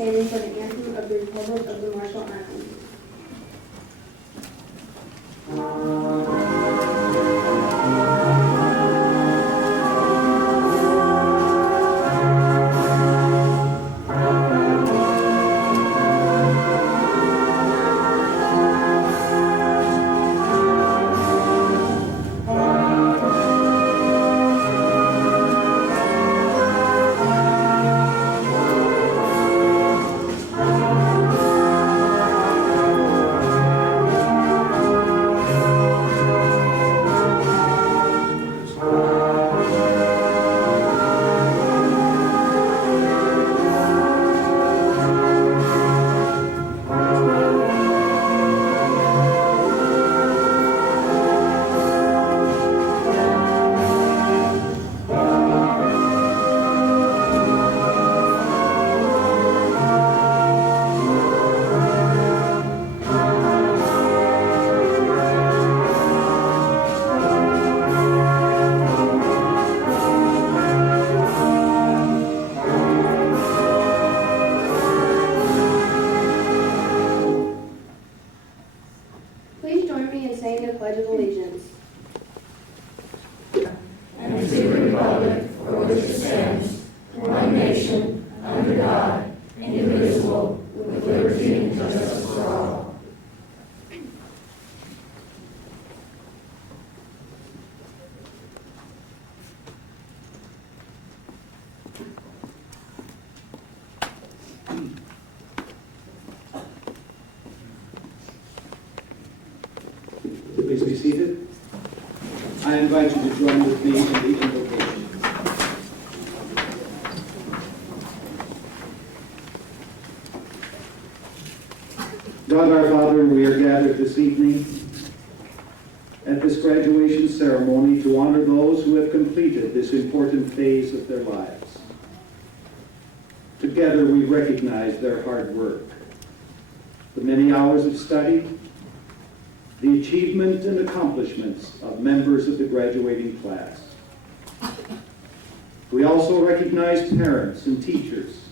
standing for the anthem of the Republic of the Marshall Islands. Please join me in saying the Pledge of Allegiance. And to the republic for which it stands, one nation, under God, indivisible, with liberty and justice for all. Please be seated. I invite you to join with me in the invocation. God our Father, we are gathered this evening at this graduation ceremony to honor those who have completed this important phase of their lives. Together we recognize their hard work, the many hours of study, the achievement and accomplishments of members of the graduating class. We also recognize parents and teachers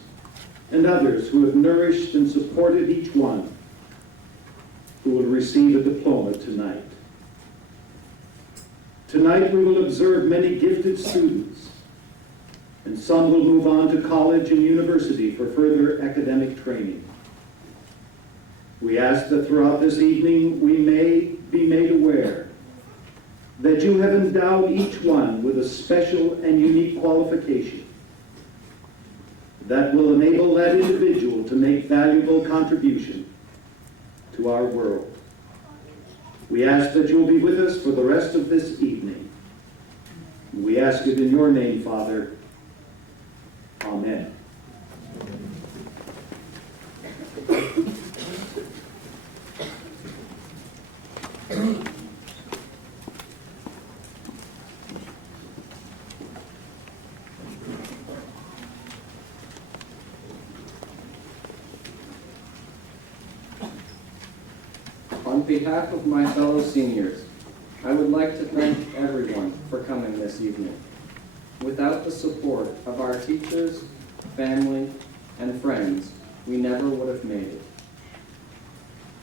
and others who have nourished and supported each one who will receive a diploma tonight. Tonight we will observe many gifted students, and some will move on to college and university for further academic training. We ask that throughout this evening we may be made aware that you have endowed each one with a special and unique qualification that will enable that individual to make valuable contribution to our world. We ask that you will be with us for the rest of this evening. We ask it in your name, Father. Amen. On behalf of my fellow seniors, I would like to thank everyone for coming this evening. Without the support of our teachers, family, and friends, we never would have made it.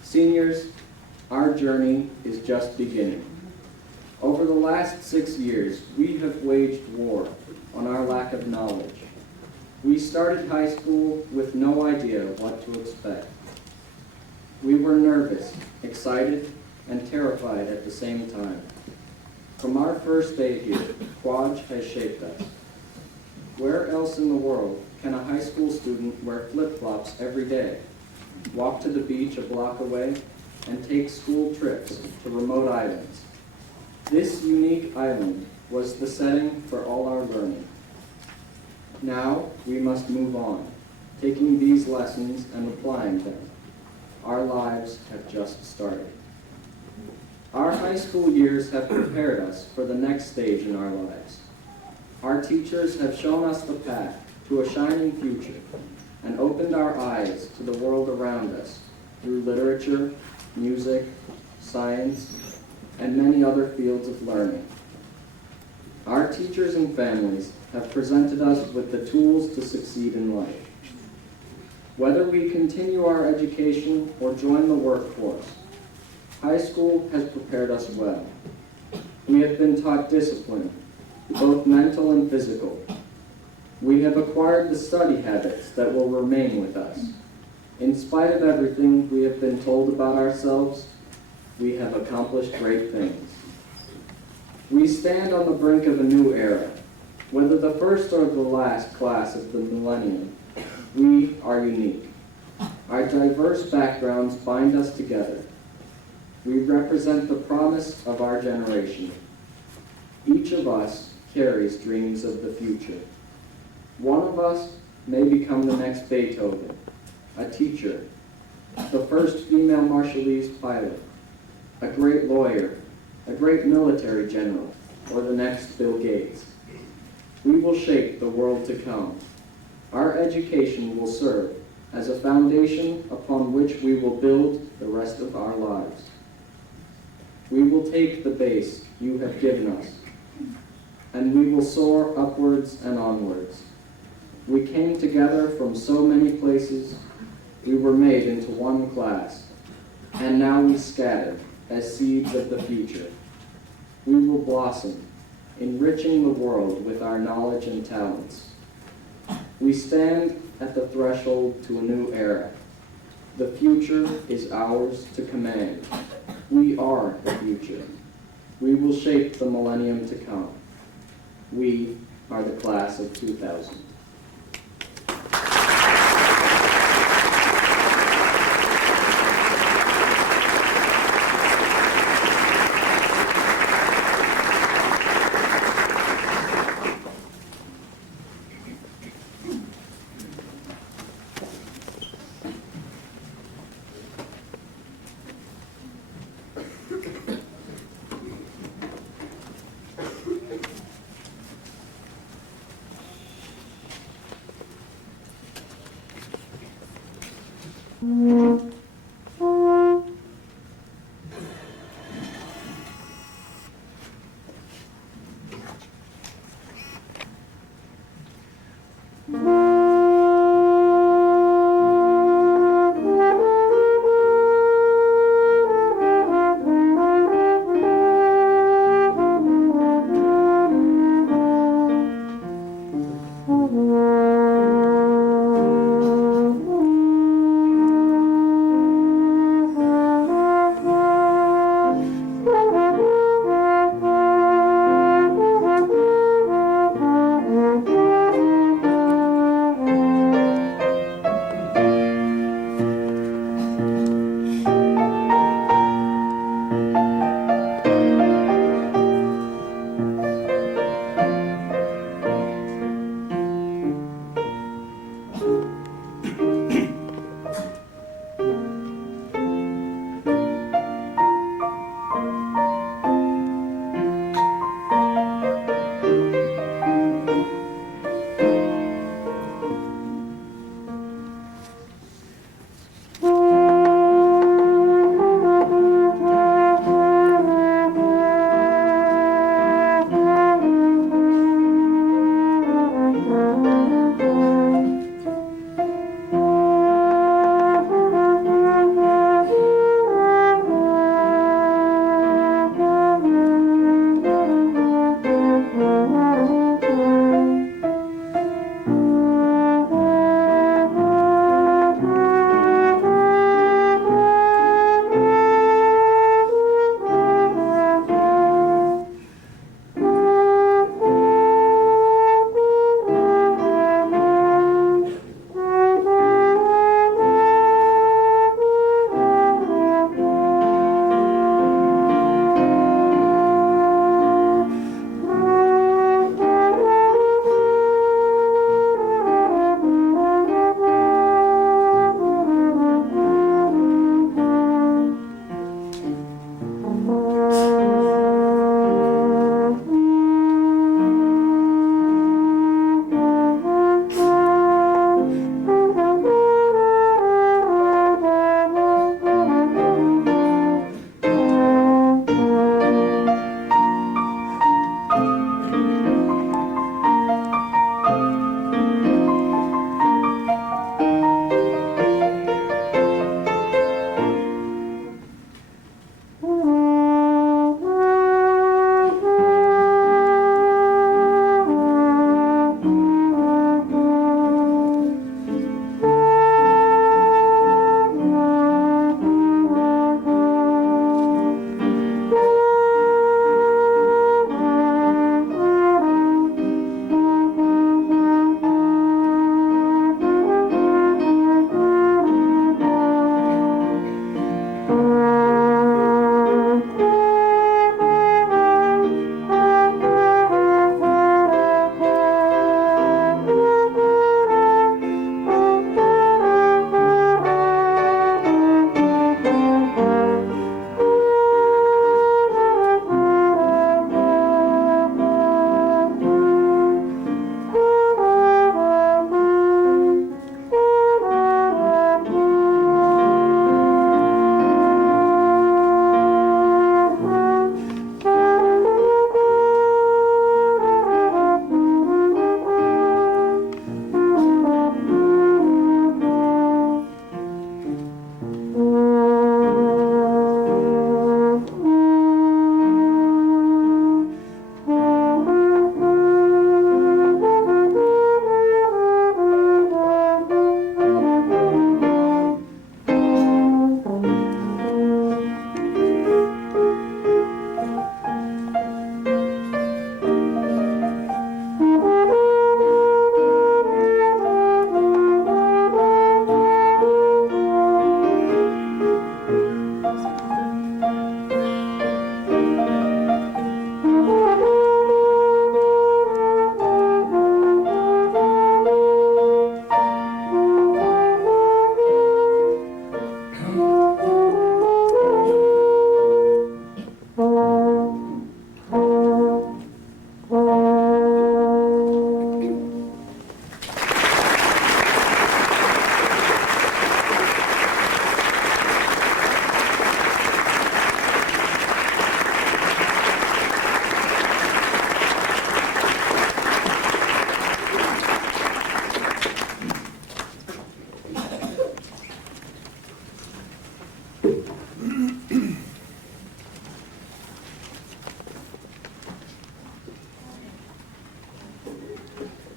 Seniors, our journey is just beginning. Over the last 6 years, we have waged war on our lack of knowledge. We started high school with no idea what to expect. We were nervous, excited, and terrified at the same time. From our first day here, Quad has shaped us. Where else in the world can a high school student wear flip-flops every day, walk to the beach a block away, and take school trips to remote islands? This unique island was the setting for all our learning. Now we must move on, taking these lessons and applying them. Our lives have just started. Our high school years have prepared us for the next stage in our lives. Our teachers have shown us the path to a shining future and opened our eyes to the world around us through literature, music, science, and many other fields of learning. Our teachers and families have presented us with the tools to succeed in life. Whether we continue our education or join the workforce, high school has prepared us well. We have been taught discipline, both mental and physical. We have acquired the study habits that will remain with us. In spite of everything we have been told about ourselves, we have accomplished great things. We stand on the brink of a new era. Whether the first or the last class of the millennium, we are unique. Our diverse backgrounds bind us together. We represent the promise of our generation. Each of us carries dreams of the future. One of us may become the next Beethoven, a teacher, the first female Marshallese pilot, a great lawyer, a great military general, or the next Bill Gates. We will shape the world to come. Our education will serve as a foundation upon which we will build the rest of our lives. We will take the base you have given us, and we will soar upwards and onwards. We came together from so many places, we were made into one class, and now we scatter as seeds of the future. We will blossom, enriching the world with our knowledge and talents. We stand at the threshold to a new era. The future is ours to command. We are the future. We will shape the millennium to come. We are the class of 2000.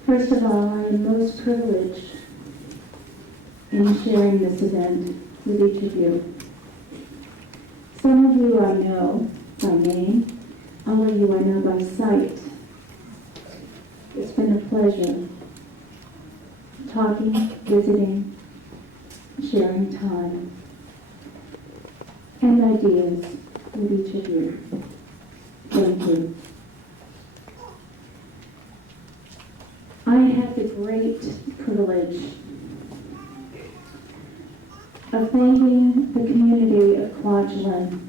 First of all, I am most privileged in sharing this event with each of you. Some of you I know by name, all of you I know by sight. It's been a pleasure talking, visiting, sharing time and ideas with each of you. Thank you. I have the great privilege of thanking the community of Kwajalein.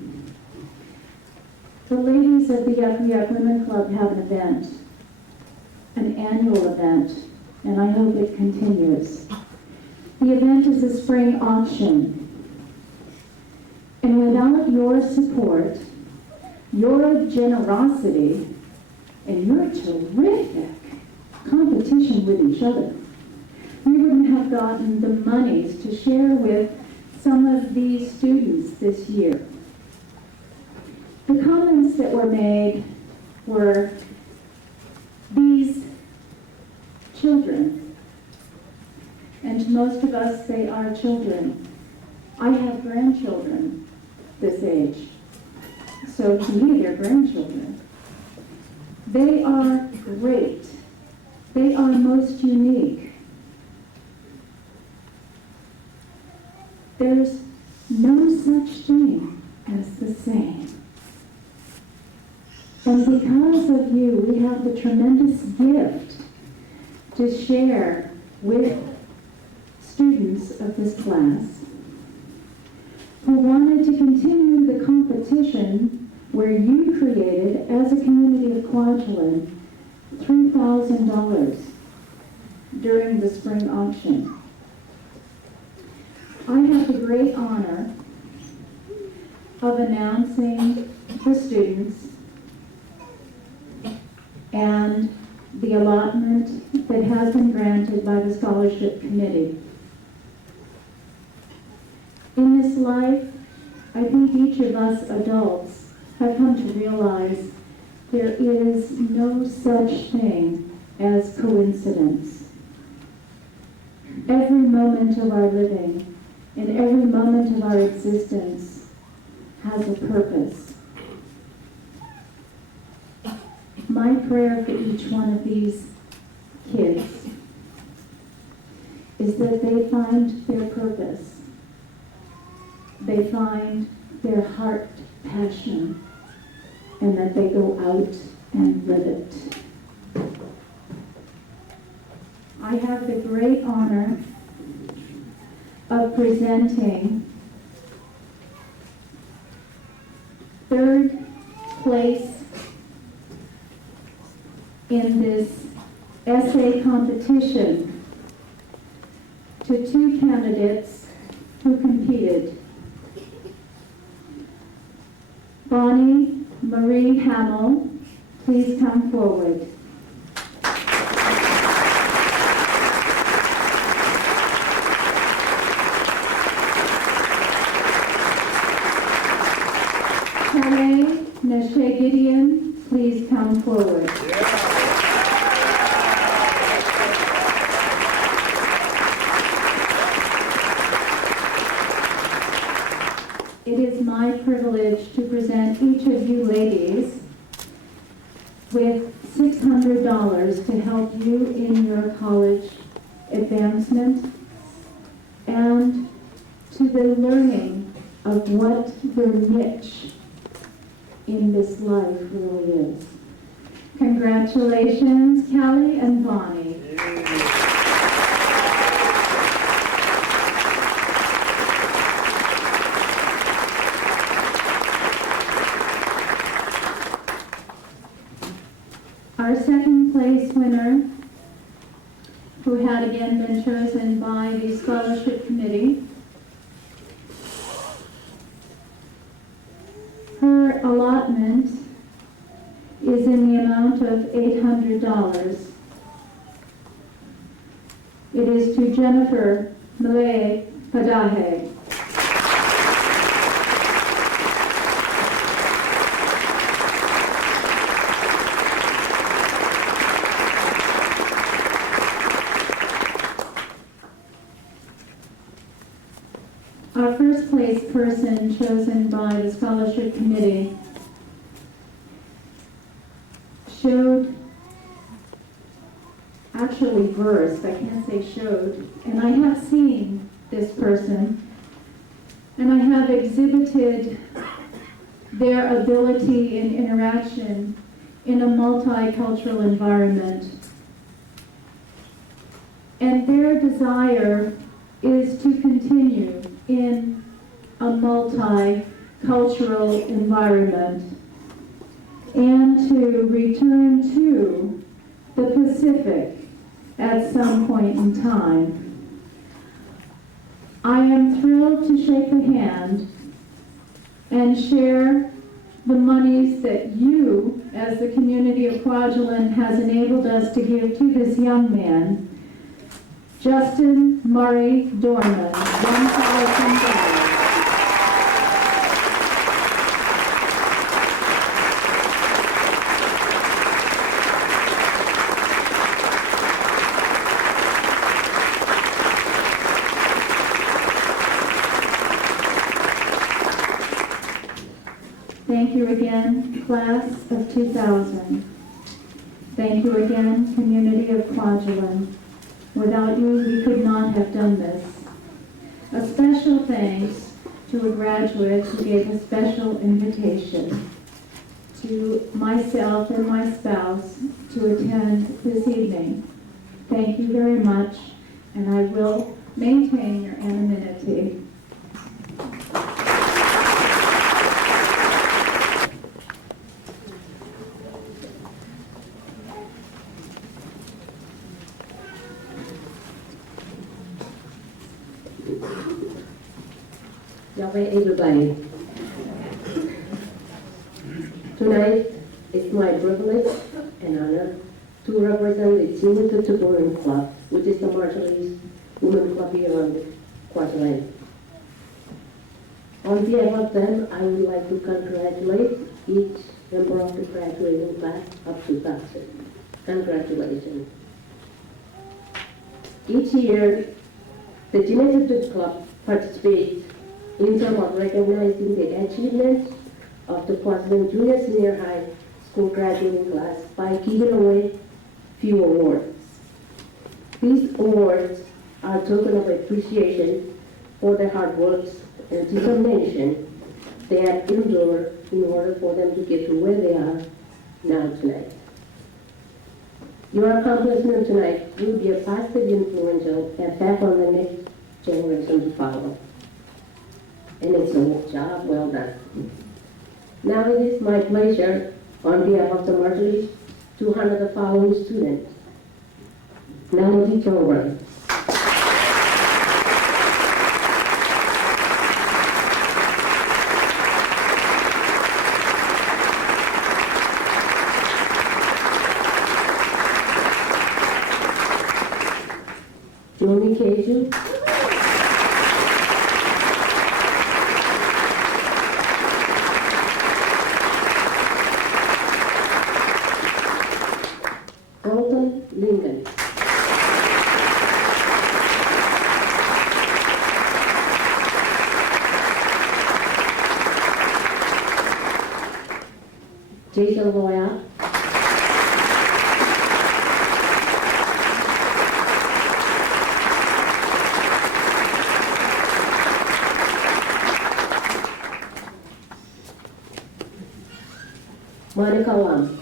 The ladies of the Yuck Yuck Women Club have an event, an annual event, and I hope it continues. The event is a spring auction. And without your support, your generosity, and your terrific competition with each other, we wouldn't have gotten the monies to share with some of these students this year. The comments that were made were, these children, and to most of us they are children. I have grandchildren this age, so to me they're grandchildren. They are great. They are most unique. There's no such thing as the same. And because of you, we have the tremendous gift to share with students of this class who wanted to continue the competition where you created, as a community of Kwajalein, $3,000 during the spring auction. I have the great honor of announcing the students and the allotment that has been granted by the scholarship committee. In this life, I think each of us adults have come to realize there is no such thing as coincidence. Every moment of our living and every moment of our existence has a purpose. My prayer for each one of these kids is that they find their purpose. They find their heart passion, and that they go out and live it. I have the great honor of presenting third place in this essay competition to two candidates who competed. Bonnie Marie Hamill, please come forward. Kelly Nashe Gideon, please come forward. It is my privilege to present each of you ladies with $600 to help you in your college advancement and to the learning of what your niche in this life really is. Congratulations, Callie and Bonnie. Our second place winner, who had again been chosen by the scholarship committee, her allotment is in the amount of $800. It is to Jennifer Malay Padahe. Our first place person chosen by the scholarship committee versed, I can't say showed, and I have seen this person, and I have exhibited their ability in interaction in a multicultural environment. And their desire is to continue in a multicultural environment and to return to the Pacific at some point in time. I am thrilled to shake a hand and share the monies that you, as the community of Kwajalein, has enabled us to give to this young man, Justin Murray Dorman, $1,000. Thank you again, class of 2000. Thank you again, community of Kwajalein. Without you, we could not have done this. A special thanks to a graduate who gave a special invitation to myself and my spouse to attend this evening. Thank you very much, and I will maintain your anonymity. Everybody. Tonight, it's my privilege and honor to represent the Senior Tutuburan Club, which is the Marshallese Women Club here on Kwajalein. On behalf of them, I would like to congratulate each member of the graduating class of 2000. Congratulations. Each year, the Senior Tutuburan Club participates in terms of recognizing the achievements of the Kwajalein Junior Senior High School graduating class by giving away few awards. These awards are a token of appreciation for their hard work and determination they have endured in order for them to get to where they are now tonight. Your accomplishment tonight will be a positive influential effect on the next generation to follow. And it's a job well done. Now it is my pleasure, on behalf of the Marshallese, to honor the following students. Melody Chobra, Joni Keju, Colton Lincoln, Jason Royal, Monica Lam,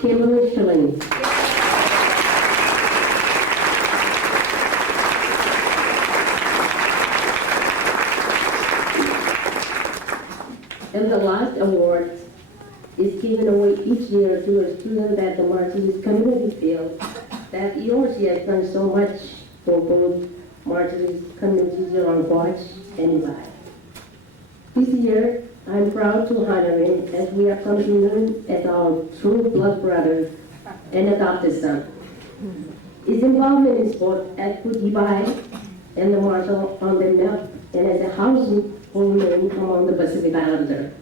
Kimberly Schilling, and the last award is given away each year to a student that the Marshallese community feels that he or she has done so much for both Marshallese communities around Watch and Ibai. This year, I'm proud to honor him as we are continuing as our true blood brother and adopted son. His involvement in sport has put Ibai and the Marshall on the map, and as a housing home name among the Pacific Islander.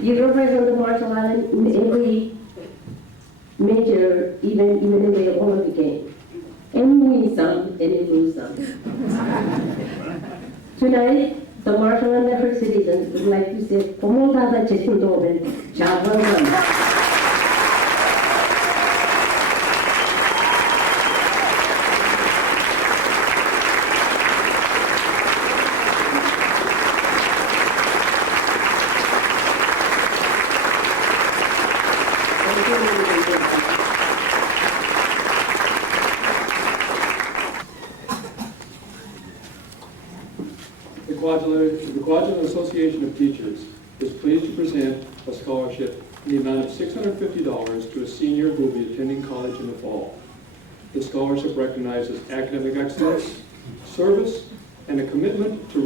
You represent the Marshall Islands in every major event, even in the Olympic game. And you win some, and you lose some. Tonight, the Marshall and Nefer citizens would like to say, Pomolgada Chesindoben, Chabon. The Kwajalein Association of Teachers is pleased to present a scholarship in the amount of $650 to a senior who will be attending college in the fall. The scholarship recognizes academic excellence, service, and a commitment to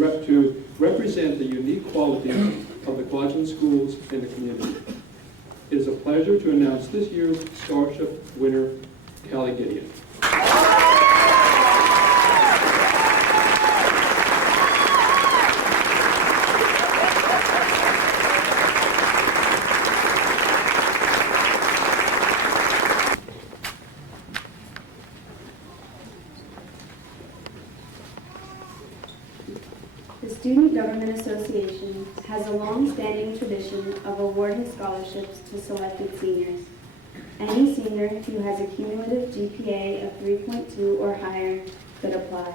represent the unique qualities of the Kwajalein schools in the community. It is a pleasure to announce this year's scholarship winner, Callie Gideon. The Student Government Association has a long-standing tradition of awarding scholarships to selected seniors. Any senior who has a cumulative GPA of 3.2 or higher could apply.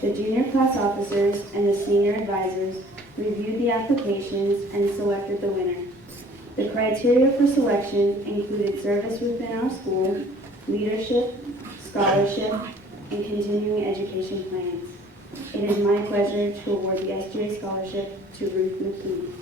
The junior class officers and the senior advisors reviewed the applications and selected the winner. The criteria for selection included service within our school, leadership, scholarship, and continuing education plans. It is my pleasure to award the SGA Scholarship to Ruth McKee.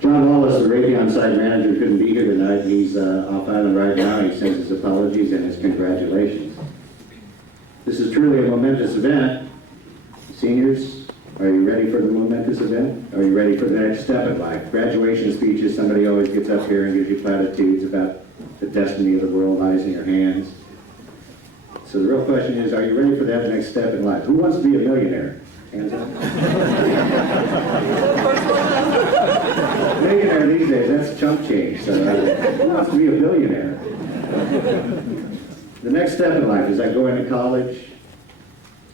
John Wallace, the Raytheon site manager, couldn't be here tonight. He's off island right now. He sends his apologies and his congratulations. This is truly a momentous event. Seniors, are you ready for the momentous event? Are you ready for the next step in life? Graduation speeches, somebody always gets up here and gives you platitudes about the destiny of the world lies in your hands. So the real question is, are you ready for that next step in life? Who wants to be a millionaire? Hands up. Millionaire these days, that's chump change. So who wants to be a billionaire? The next step in life, is that going to college,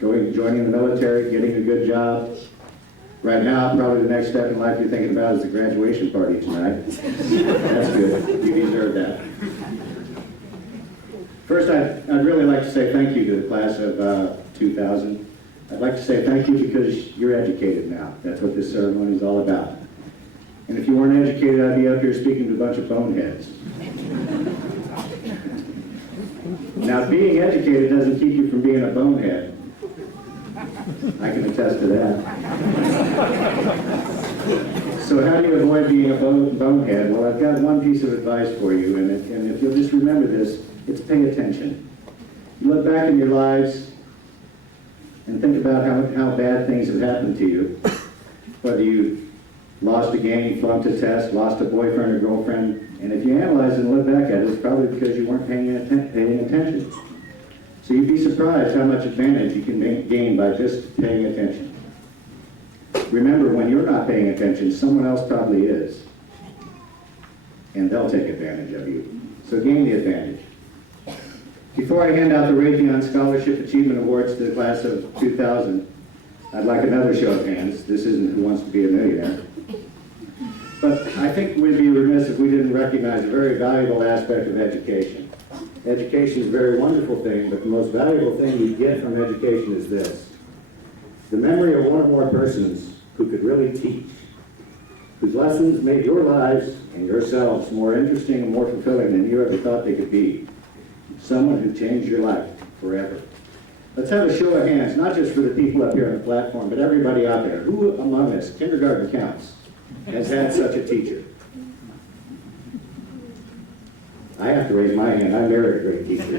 joining the military, getting a good job? Right now, probably the next step in life you're thinking about is the graduation party tonight. That's good. You deserve that. First, I'd really like to say thank you to the class of 2000. I'd like to say thank you because you're educated now. That's what this ceremony is all about. And if you weren't educated, I'd be up here speaking to a bunch of boneheads. Now, being educated doesn't keep you from being a bonehead. I can attest to that. So how do you avoid being a bonehead? Well, I've got one piece of advice for you, and if you'll just remember this, it's pay attention. You look back in your lives and think about how bad things have happened to you. Whether you lost a game, flunked a test, lost a boyfriend or girlfriend, and if you analyze and look back at it, it's probably because you weren't paying attention. So you'd be surprised how much advantage you can gain by just paying attention. Remember, when you're not paying attention, someone else probably is. And they'll take advantage of you. So gain the advantage. Before I hand out the Raytheon Scholarship Achievement Awards to the class of 2000, I'd like another show of hands. This isn't Who Wants to Be a Millionaire. But I think we'd be remiss if we didn't recognize a very valuable aspect of education. Education is a very wonderful thing, but the most valuable thing you get from education is this: the memory of one or more persons who could really teach, whose lessons made your lives and yourselves more interesting and more fulfilling than you ever thought they could be. Someone who changed your life forever. Let's have a show of hands, not just for the people up here on the platform, but everybody out there. Who among us, kindergarten counts, has had such a teacher? I have to raise my hand. I'm very great teacher.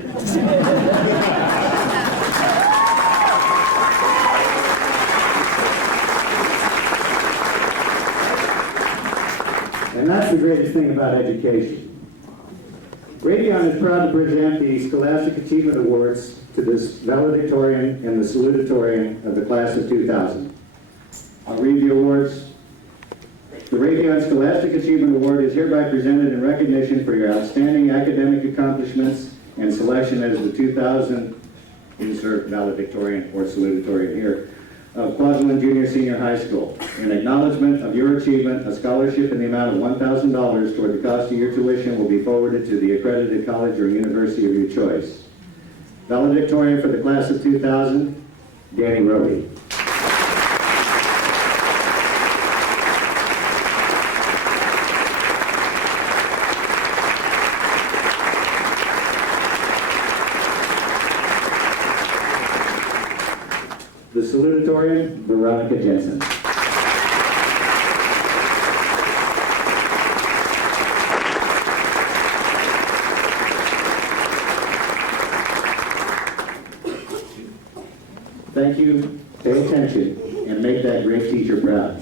And that's the greatest thing about education. Raytheon is proud to present the Scholastic Achievement Awards to this valedictorian and the salutatorian of the class of 2000. I'll read the awards. The Raytheon Scholastic Achievement Award is hereby presented in recognition for your outstanding academic accomplishments and selection as the 2000 insert valedictorian or salutatorian here of Kwajalein Junior Senior High School. In acknowledgement of your achievement, a scholarship in the amount of $1,000 toward the cost of your tuition will be forwarded to the accredited college or university of your choice. Valedictorian for the class of 2000, Danny Roby. The salutatorian, Veronica Jensen. Thank you, pay attention, and make that great teacher proud.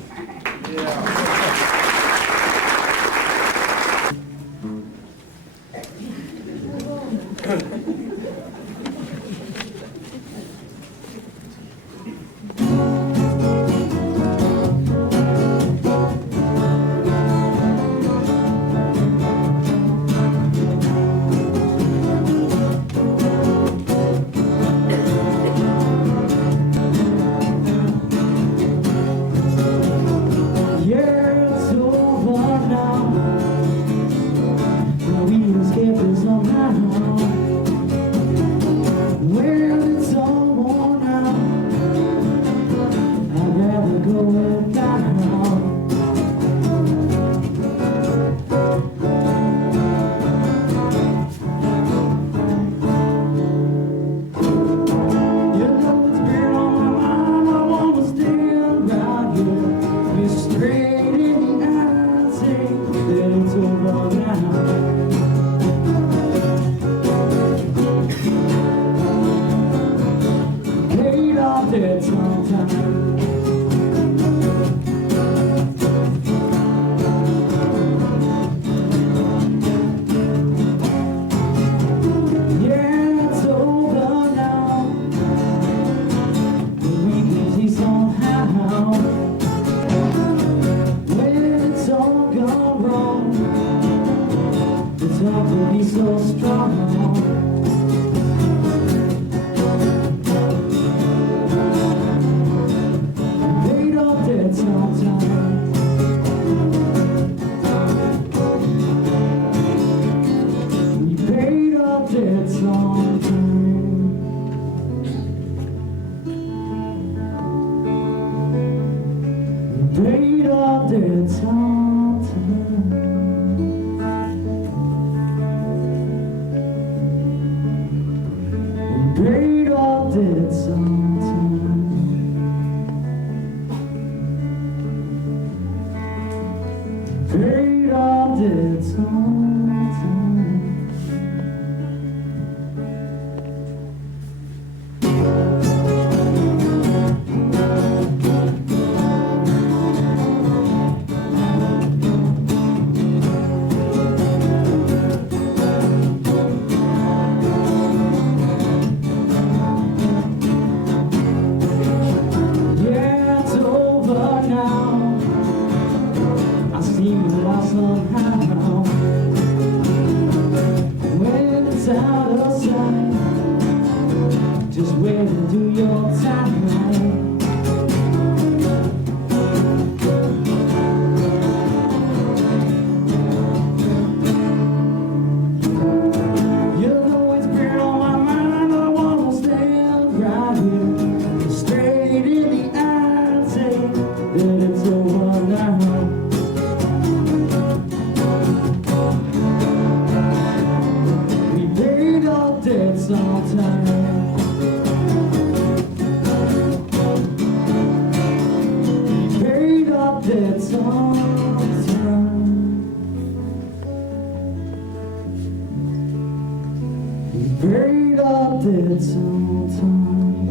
prayed up dead sometime.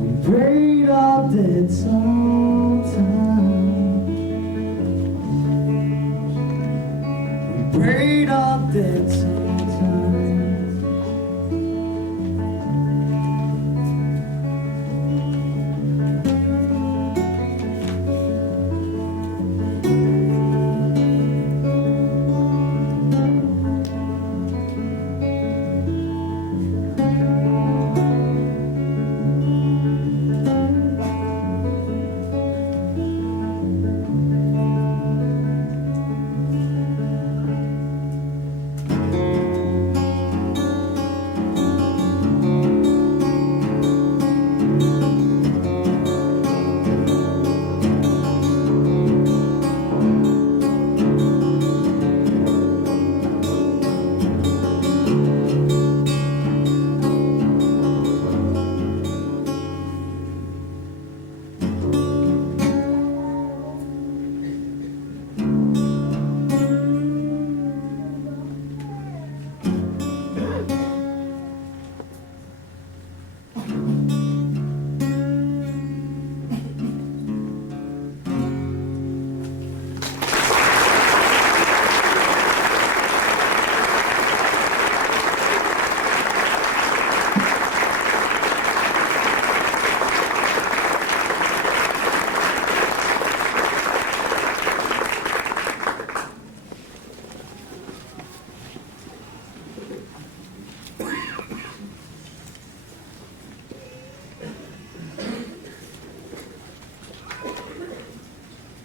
We prayed up dead sometime. We prayed up dead sometime.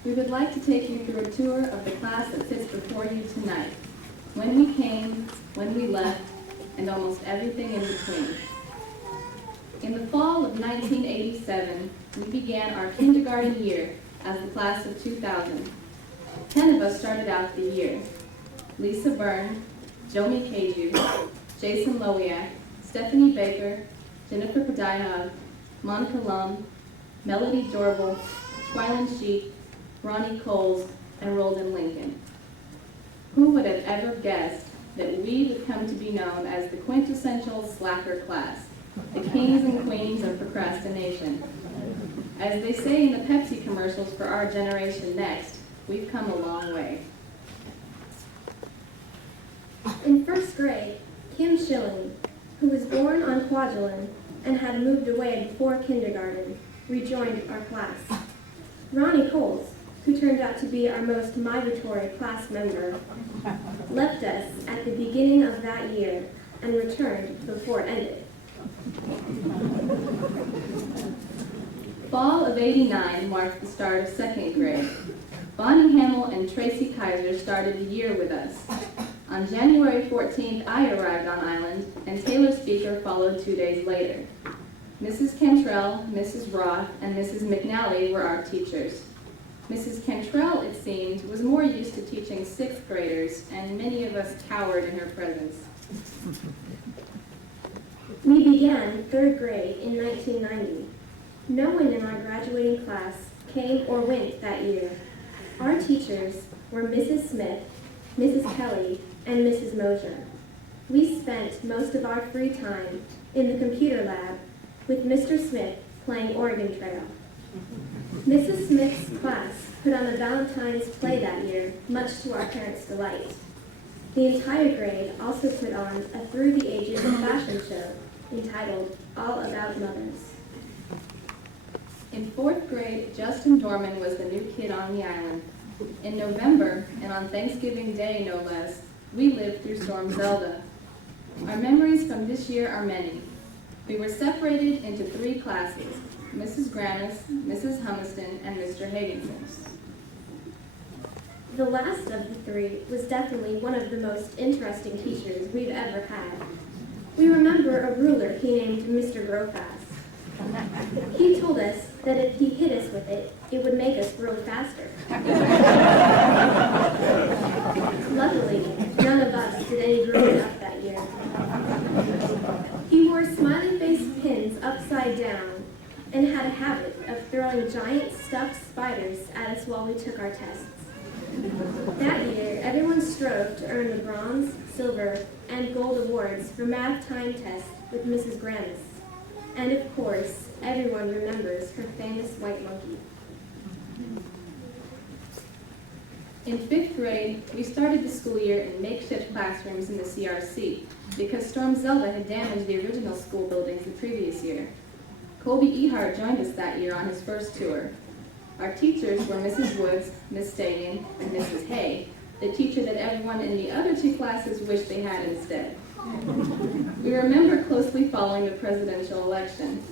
We would like to take you through a tour of the class that sits before you tonight. When we came, when we left, and almost everything in between. In the fall of 1987, we began our kindergarten year as the class of 2000. 10 of us started out the year. Lisa Byrne, Jomi Keju, Jason Lowiak, Stephanie Baker, Jennifer Padihog, Monica Lum, Melody Dorbel, Twylan Sheep, Ronnie Coles, and Roldan Lincoln. Who would have ever guessed that we would come to be known as the quintessential slacker class, the kings and queens of procrastination? As they say in the Pepsi commercials for Our Generation Next, we've come a long way. In first grade, Kim Schilling, who was born on Kwajalein and had moved away before kindergarten, rejoined our class. Ronnie Coles, who turned out to be our most migratory class member, left us at the beginning of that year and returned before it ended. Fall of '89 marked the start of second grade. Bonnie Hamill and Tracy Kaiser started a year with us. On January 14th, I arrived on island, and Taylor Speaker followed 2 days later. Mrs. Cantrell, Mrs. Roth, and Mrs. McNally were our teachers. Mrs. Cantrell, it seemed, was more used to teaching sixth graders, and many of us cowered in her presence. We began third grade in 1990. No one in our graduating class came or went that year. Our teachers were Mrs. Smith, Mrs. Kelly, and Mrs. Mosier. We spent most of our free time in the computer lab with Mr. Smith playing Oregon Trail. Mrs. Smith's class put on a Valentine's play that year, much to our parents' delight. The entire grade also put on a Through the Ages fashion show entitled All About Mothers. In fourth grade, Justin Dorman was the new kid on the island. In November, and on Thanksgiving Day no less, we lived through Storm Zelda. Our memories from this year are many. We were separated into 3 classes: Mrs. Grannis, Mrs. Humiston, and Mr. Higginson. The last of the 3 was definitely one of the most interesting teachers we've ever had. We remember a ruler he named Mr. Growfast. He told us that if he hit us with it, it would make us grow faster. Luckily, none of us did any growing up that year. He wore smiley face pins upside down and had a habit of throwing giant stuffed spiders at us while we took our tests. That year, everyone strove to earn the bronze, silver, and gold awards for math time tests with Mrs. Granis. And of course, everyone remembers her famous white monkey. In 5th grade, we started the school year in makeshift classrooms in the CRC because Storm Zelda had damaged the original school buildings the previous year. Colby Ehart joined us that year on his first tour. Our teachers were Mrs. Woods, Miss Stagan, and Mrs. Hay, the teacher that everyone in the other two classes wished they had instead. We remember closely following the presidential election.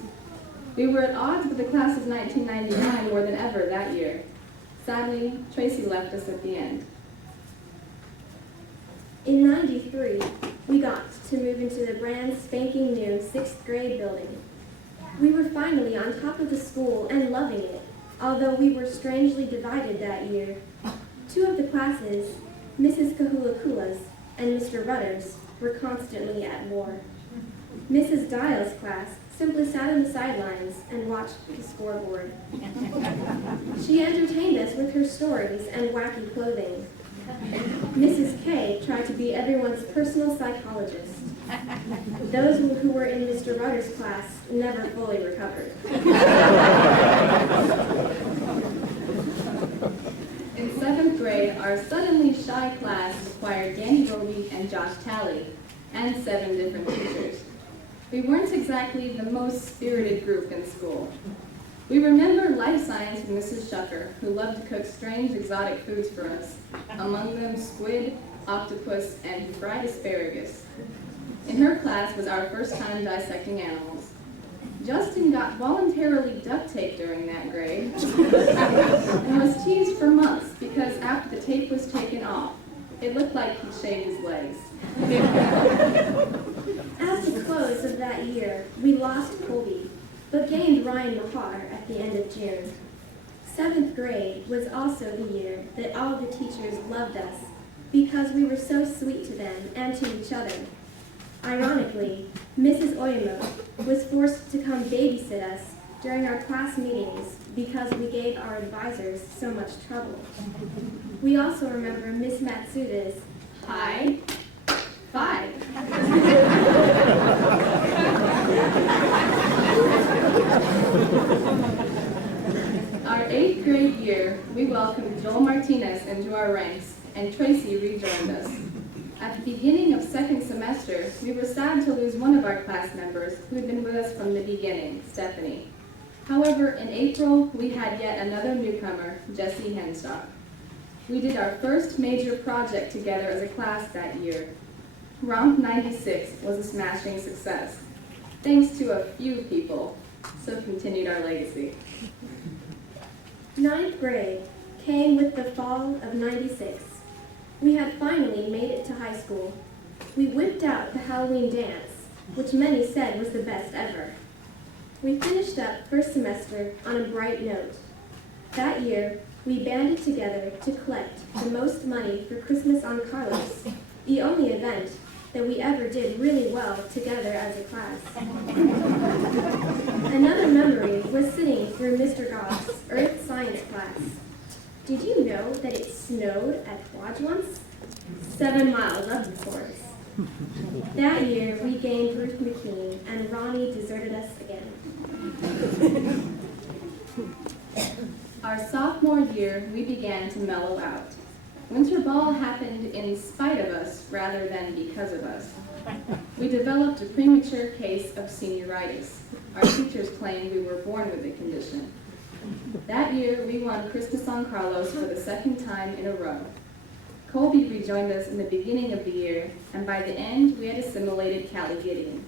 We were at odds with the class of 1999 more than ever that year. Sadly, Tracy left us at the end. In '93, we got to move into the brand spanking new 6th grade building. We were finally on top of the school and loving it, although we were strangely divided that year. Two of the classes, Mrs. Kahulakulas and Mr. Rudders, were constantly at war. Mrs. Dial's class simply sat on the sidelines and watched the scoreboard. She entertained us with her stories and wacky clothing. Mrs. K tried to be everyone's personal psychologist. Those who were in Mr. Rudder's class never fully recovered. In 7th grade, our suddenly shy class acquired Danny Roby and Josh Talley, and 7 different teachers. We weren't exactly the most spirited group in school. We remember life science with Mrs. Shucker, who loved to cook strange exotic foods for us, among them squid, octopus, and fried asparagus. In her class was our first time dissecting animals. Justin got voluntarily duct taped during that grade and was teased for months because after the tape was taken off, it looked like he'd shaved his legs. At the close of that year, we lost Colby, but gained Ryan Mahar at the end of June. 7th grade was also the year that all the teachers loved us because we were so sweet to them and to each other. Ironically, Mrs. Oyemo was forced to come babysit us during our class meetings because we gave our advisors so much trouble. We also remember Miss Matsuda's high five. Our 8th grade year, we welcomed Joel Martinez into our ranks, and Tracy rejoined us. At the beginning of 2nd semester, we were sad to lose one of our class members who had been with us from the beginning, Stephanie. However, in April, we had yet another newcomer, Jessie Henstock. We did our first major project together as a class that year. Romp 96 was a smashing success, thanks to a few people, so continued our legacy. 9th grade came with the fall of '96. We had finally made it to high school. We whipped out the Halloween dance, which many said was the best ever. We finished up first semester on a bright note. That year, we banded together to collect the most money for Christmas on Carlos, the only event that we ever did really well together as a class. Another memory was sitting through Mr. Goff's Earth Science class. Did you know that it snowed at Lodge once? 7 miles up, of course. That year, we gained Ruth McKean, and Ronnie deserted us again. Our sophomore year, we began to mellow out. Winter ball happened in spite of us rather than because of us. We developed a premature case of senioritis. Our teachers claimed we were born with the condition. That year, we won Christmas on Carlos for the 2nd time in a row. Colby rejoined us in the beginning of the year, and by the end, we had assimilated Callie Gideon.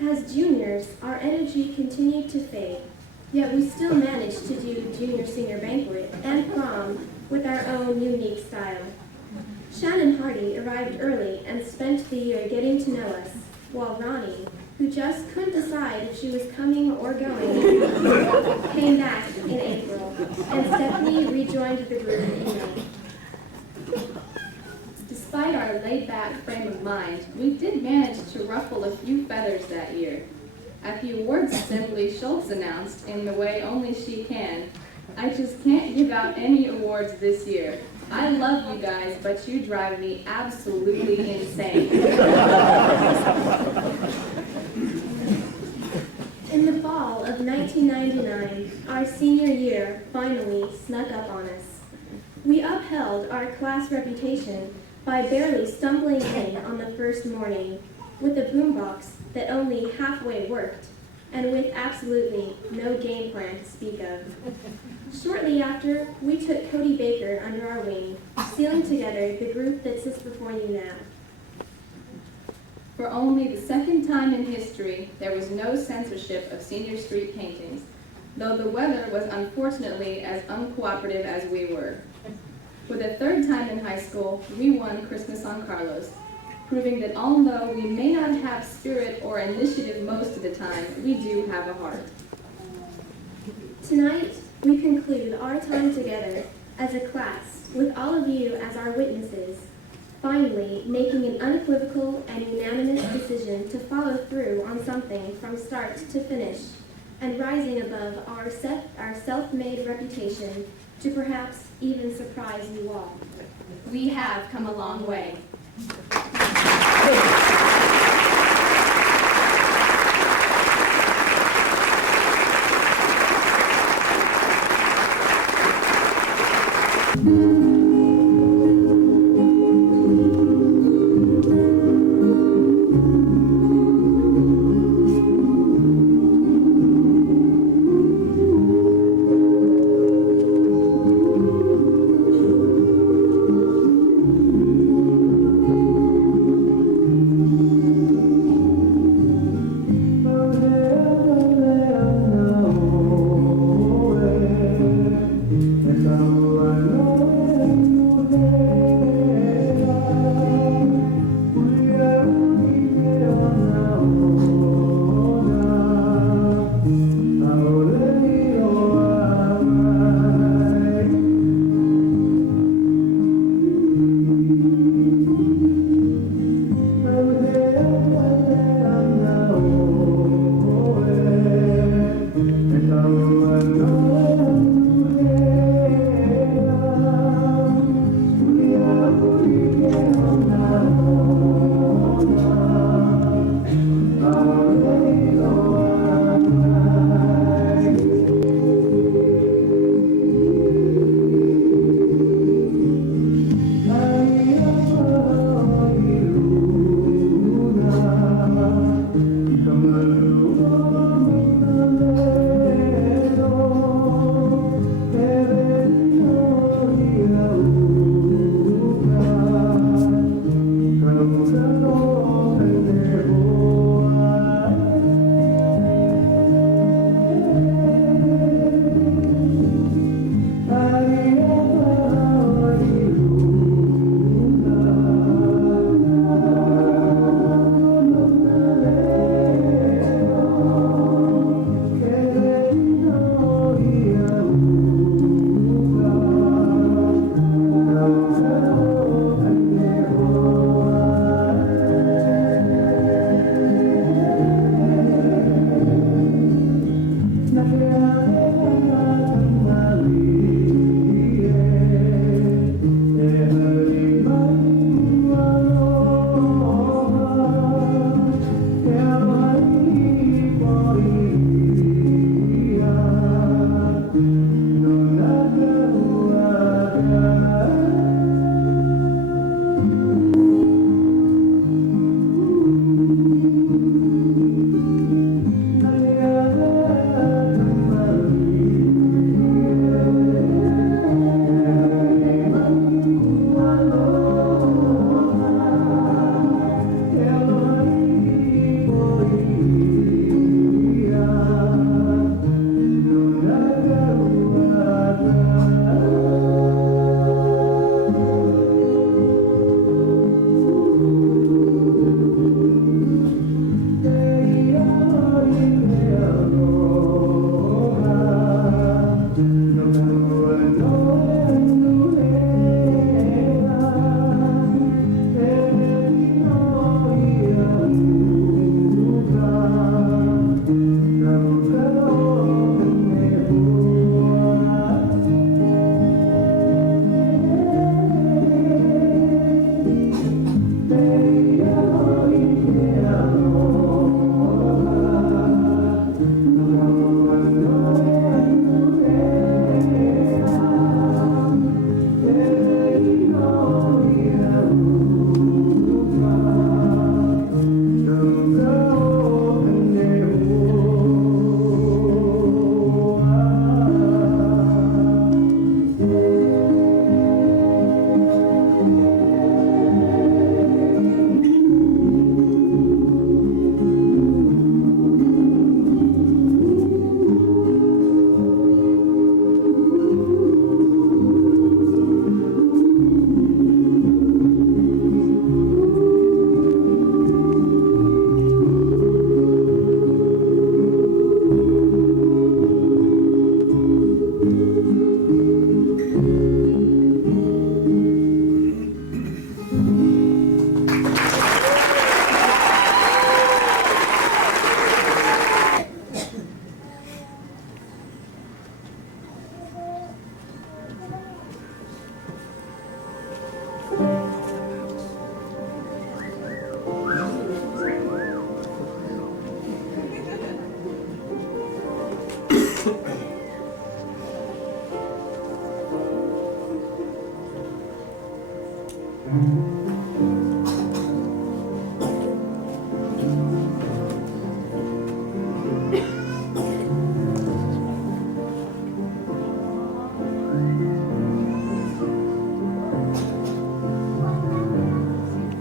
As juniors, our energy continued to fade, yet we still managed to do junior-senior banquet and prom with our own unique style. Shannon Hardy arrived early and spent the year getting to know us, while Ronnie, who just couldn't decide if she was coming or going, came back in April, and Stephanie rejoined the group in May. Despite our laid-back frame of mind, we did manage to ruffle a few feathers that year. At the awards assembly, Schultz announced, in the way only she can, I just can't give out any awards this year. I love you guys, but you drive me absolutely insane. In the fall of 1999, our senior year finally snuck up on us. We upheld our class reputation by barely stumbling in on the first morning with a boombox that only halfway worked and with absolutely no game plan to speak of. Shortly after, we took Cody Baker under our wing, sealing together the group that sits before you now. For only the second time in history, there was no censorship of senior street paintings, though the weather was unfortunately as uncooperative as we were. For the third time in high school, we won Christmas on Carlos, proving that although we may not have spirit or initiative most of the time, we do have a heart. Tonight, we conclude our time together as a class with all of you as our witnesses, finally making an unequivocal and unanimous decision to follow through on something from start to finish, and rising above our self-made reputation to perhaps even surprise you all. We have come a long way.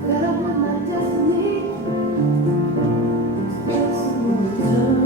Fed up with my destiny, still some return.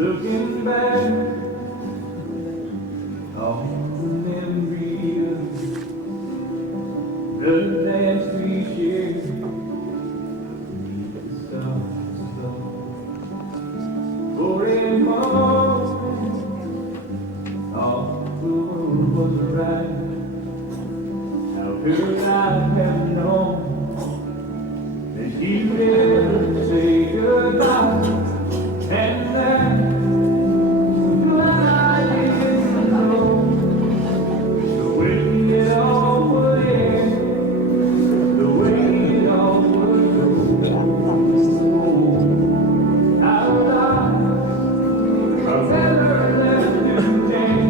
Looking back, all the memories of the dance we shared, the stars, for in home, all the world was right. How could I have known that he would ever say goodbye? And that when I didn't know the way it all would end, the way it all would go. How would I have ever left him dead?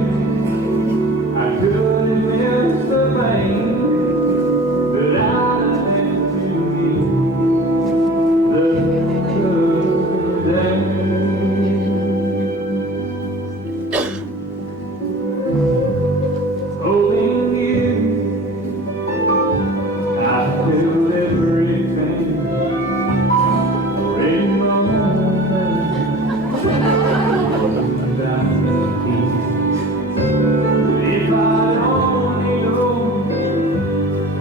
I couldn't miss the pain that I had to give. The good days. Holding you, I feel everything. In moments that if I'd only known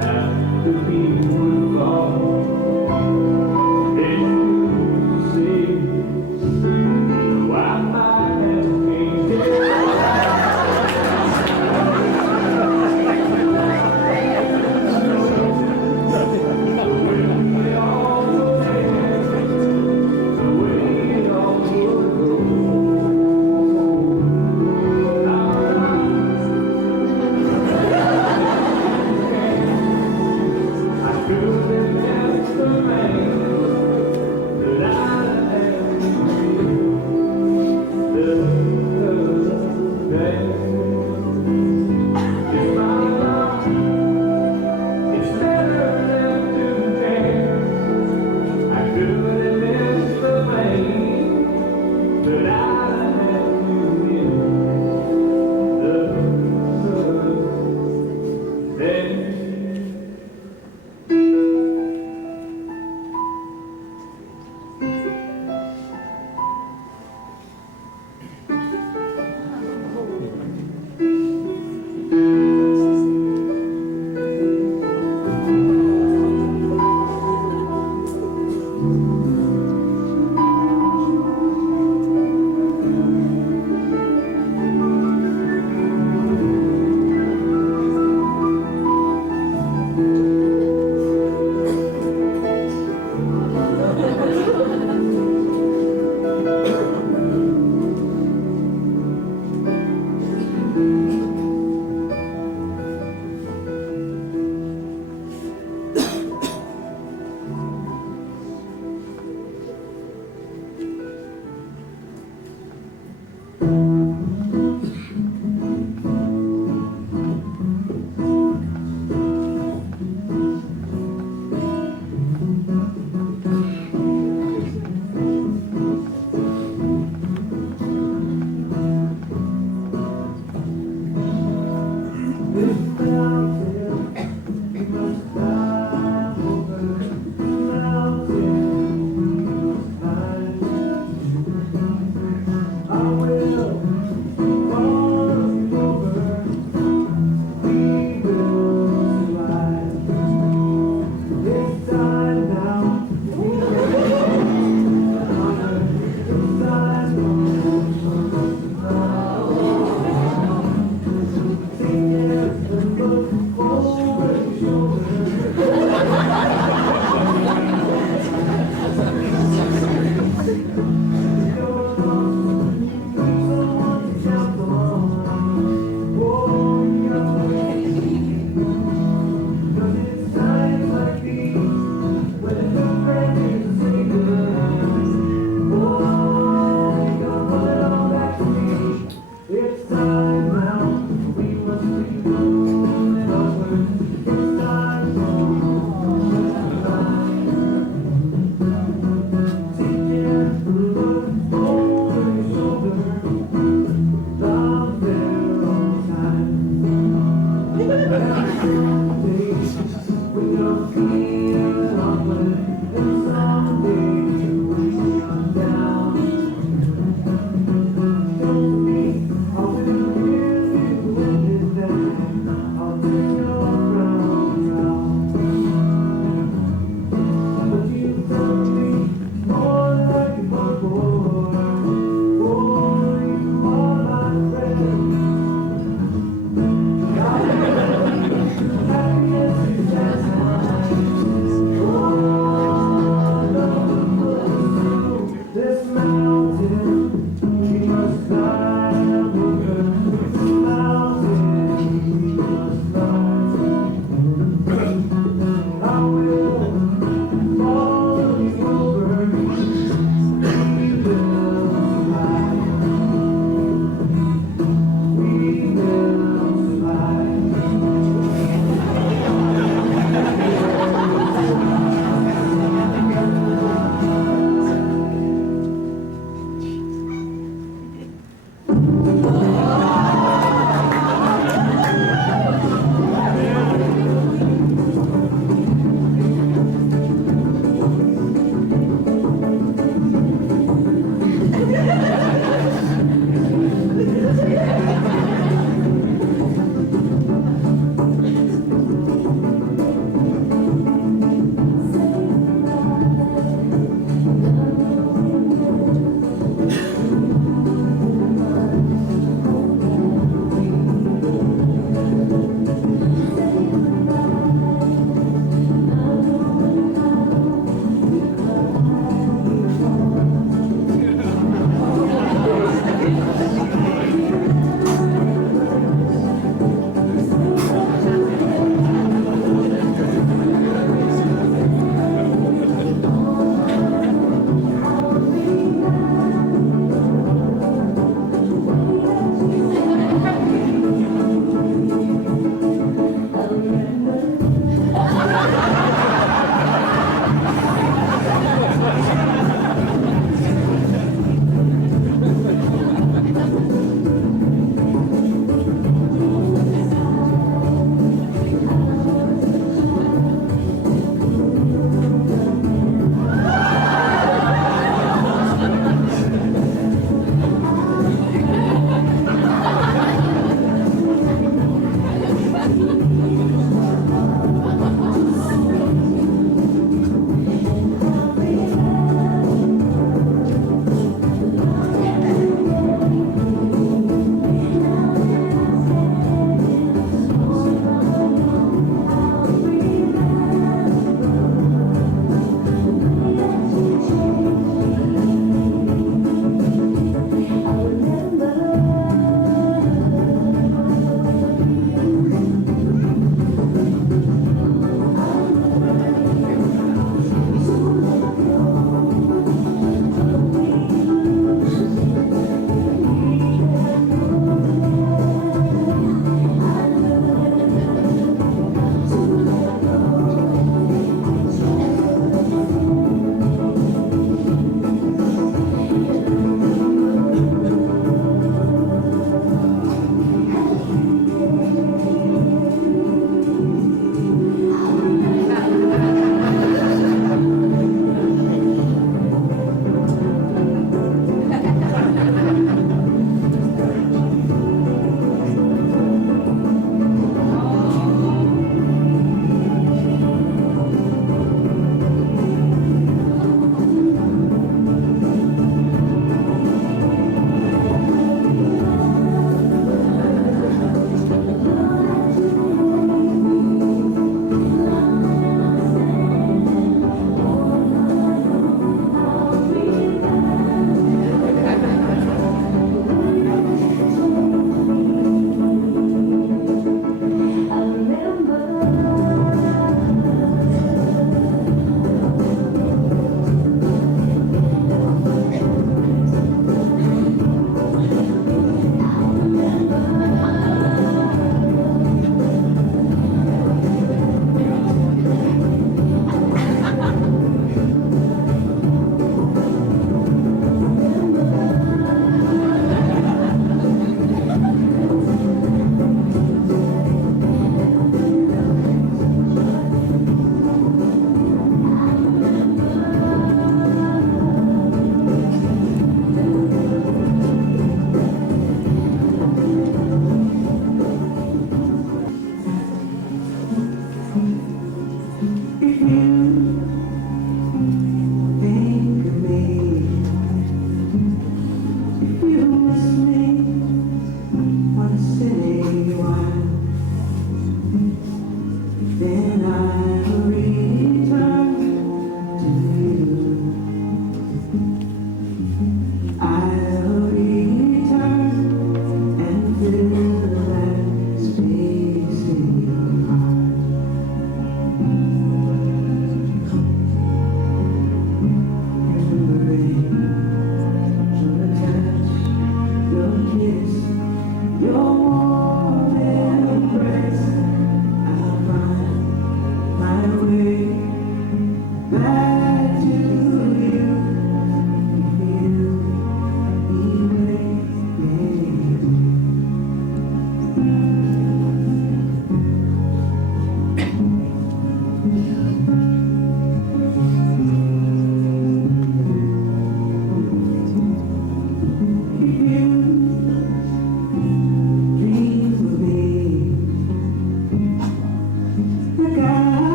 how the heat would fall, then you see, I might have fainted.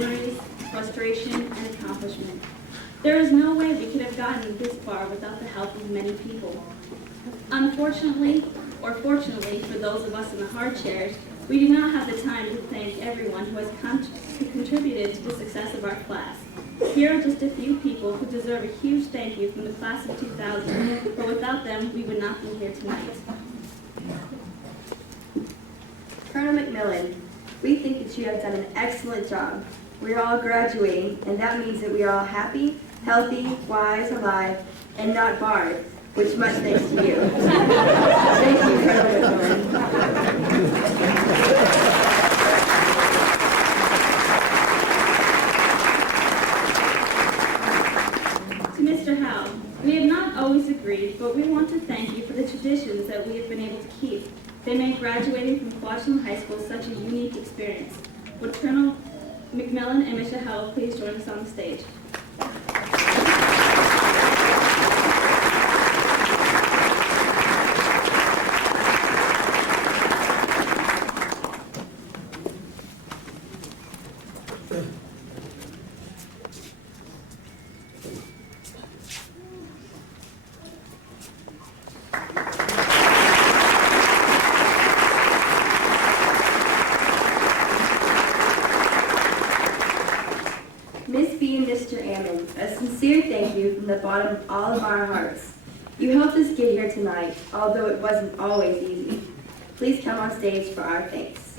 memories, frustration, and accomplishment. There is no way we could have gotten this far without the help of many people. Unfortunately, or fortunately for those of us in the hard chairs, we do not have the time to thank everyone who has contributed to the success of our class. Here are just a few people who deserve a huge thank you from the class of 2000, for without them, we would not be here tonight. Colonel McMillan, we think that you have done an excellent job. We are all graduating, and that means that we are all happy, healthy, wise, alive, and not barred, which much thanks to you. Thank you, Colonel McMillan. We have not always agreed, but we want to thank you for the traditions that we have been able to keep. They make graduating from Quashland High School such a unique experience. Would Colonel McMillan and Mr. Howell please join us on the stage? A sincere thank you from the bottom of all of our hearts. You helped us get here tonight, although it wasn't always easy. Please come on stage for our thanks.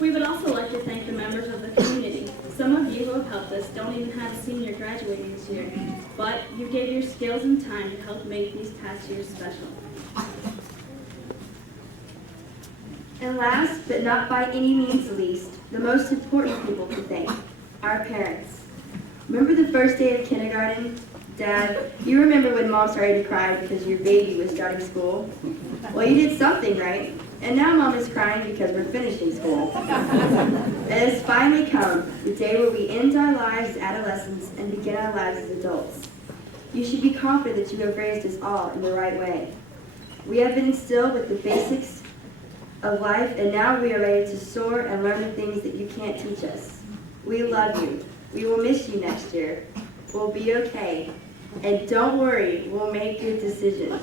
We would also like to thank the members of the community. Some of you who have helped us don't even have a senior graduating this year, but you gave your skills and time to help make these past years special. And last, but not by any means least, the most important people to thank, our parents. Remember the first day of kindergarten? Dad, you remember when Mom started to cry because your baby was starting school? Well, you did something right. And now Mom is crying because we're finishing school. It has finally come, the day where we end our lives as adolescents and begin our lives as adults. You should be confident that you have raised us all in the right way. We have been instilled with the basics of life, and now we are ready to soar and learn the things that you can't teach us. We love you. We will miss you next year. We'll be okay. And don't worry, we'll make good decisions.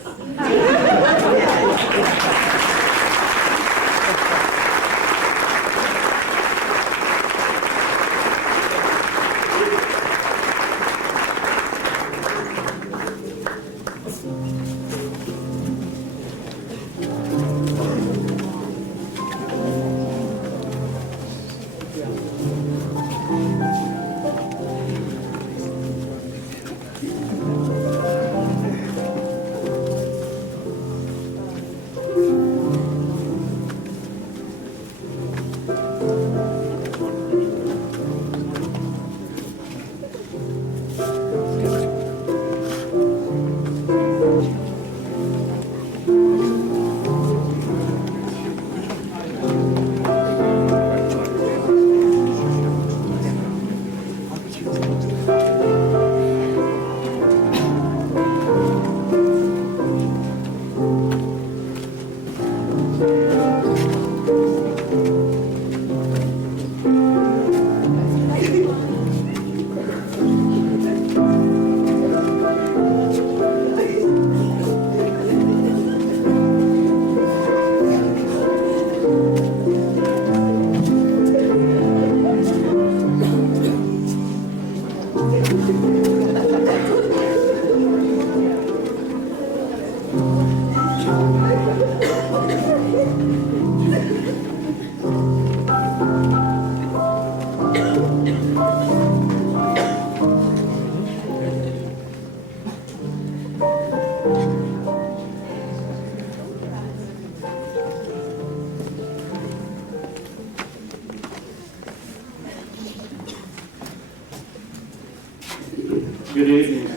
Good evening.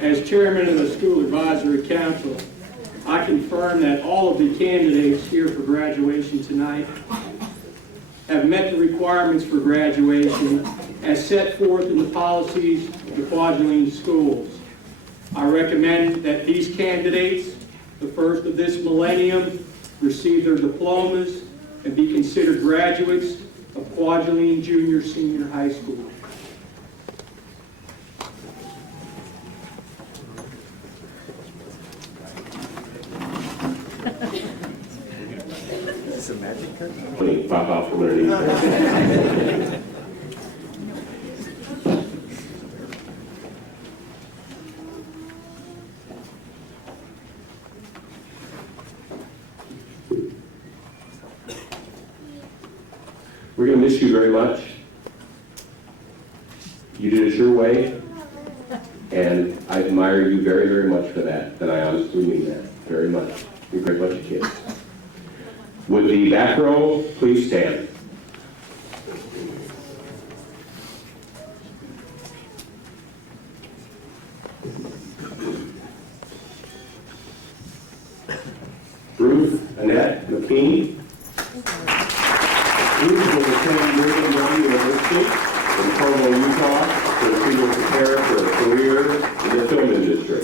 As chairman of the School Advisory Council, I confirm that all of the candidates here for graduation tonight have met the requirements for graduation as set forth in the policies of the Kwajalein schools. I recommend that these candidates, the first of this millennium, receive their diplomas and be considered graduates of Kwajalein Junior Senior High School. Pop out from underneath. We're going to miss you very much. You did it your way, and I admire you very, very much for that, and I honestly mean that very much. You're a great bunch of kids. Would the back row please stand? Ruth Annette McKean. Ruth will attend Brigham Young University in Provo, Utah, where she will prepare for a career in the film industry.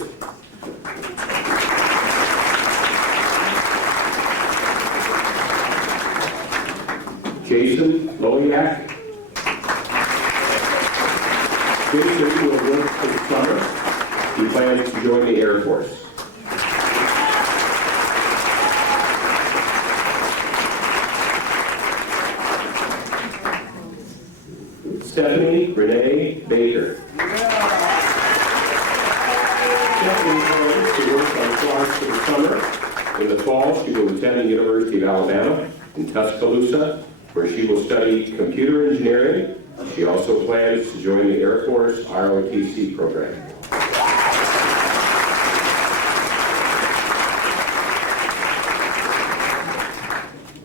Jason Loyak. Jason will work for the summer. He plans to join the Air Force. Stephanie Renee Baker. Stephanie plans to work on clocks for the summer. In the fall, she will attend the University of Alabama in Tuscaloosa, where she will study computer engineering. She also plans to join the Air Force ROTC program.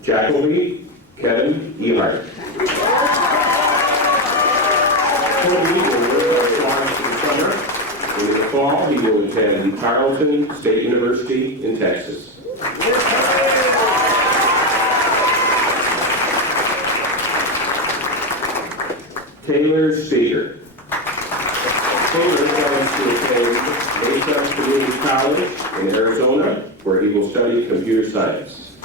Jacoby Kevin Ehart. Jacoby will work on clocks for the summer. In the fall, he will attend Tarleton State University in Texas. Taylor Speaker. Taylor plans to attend Mesa Community College in Arizona, where he will study computer science.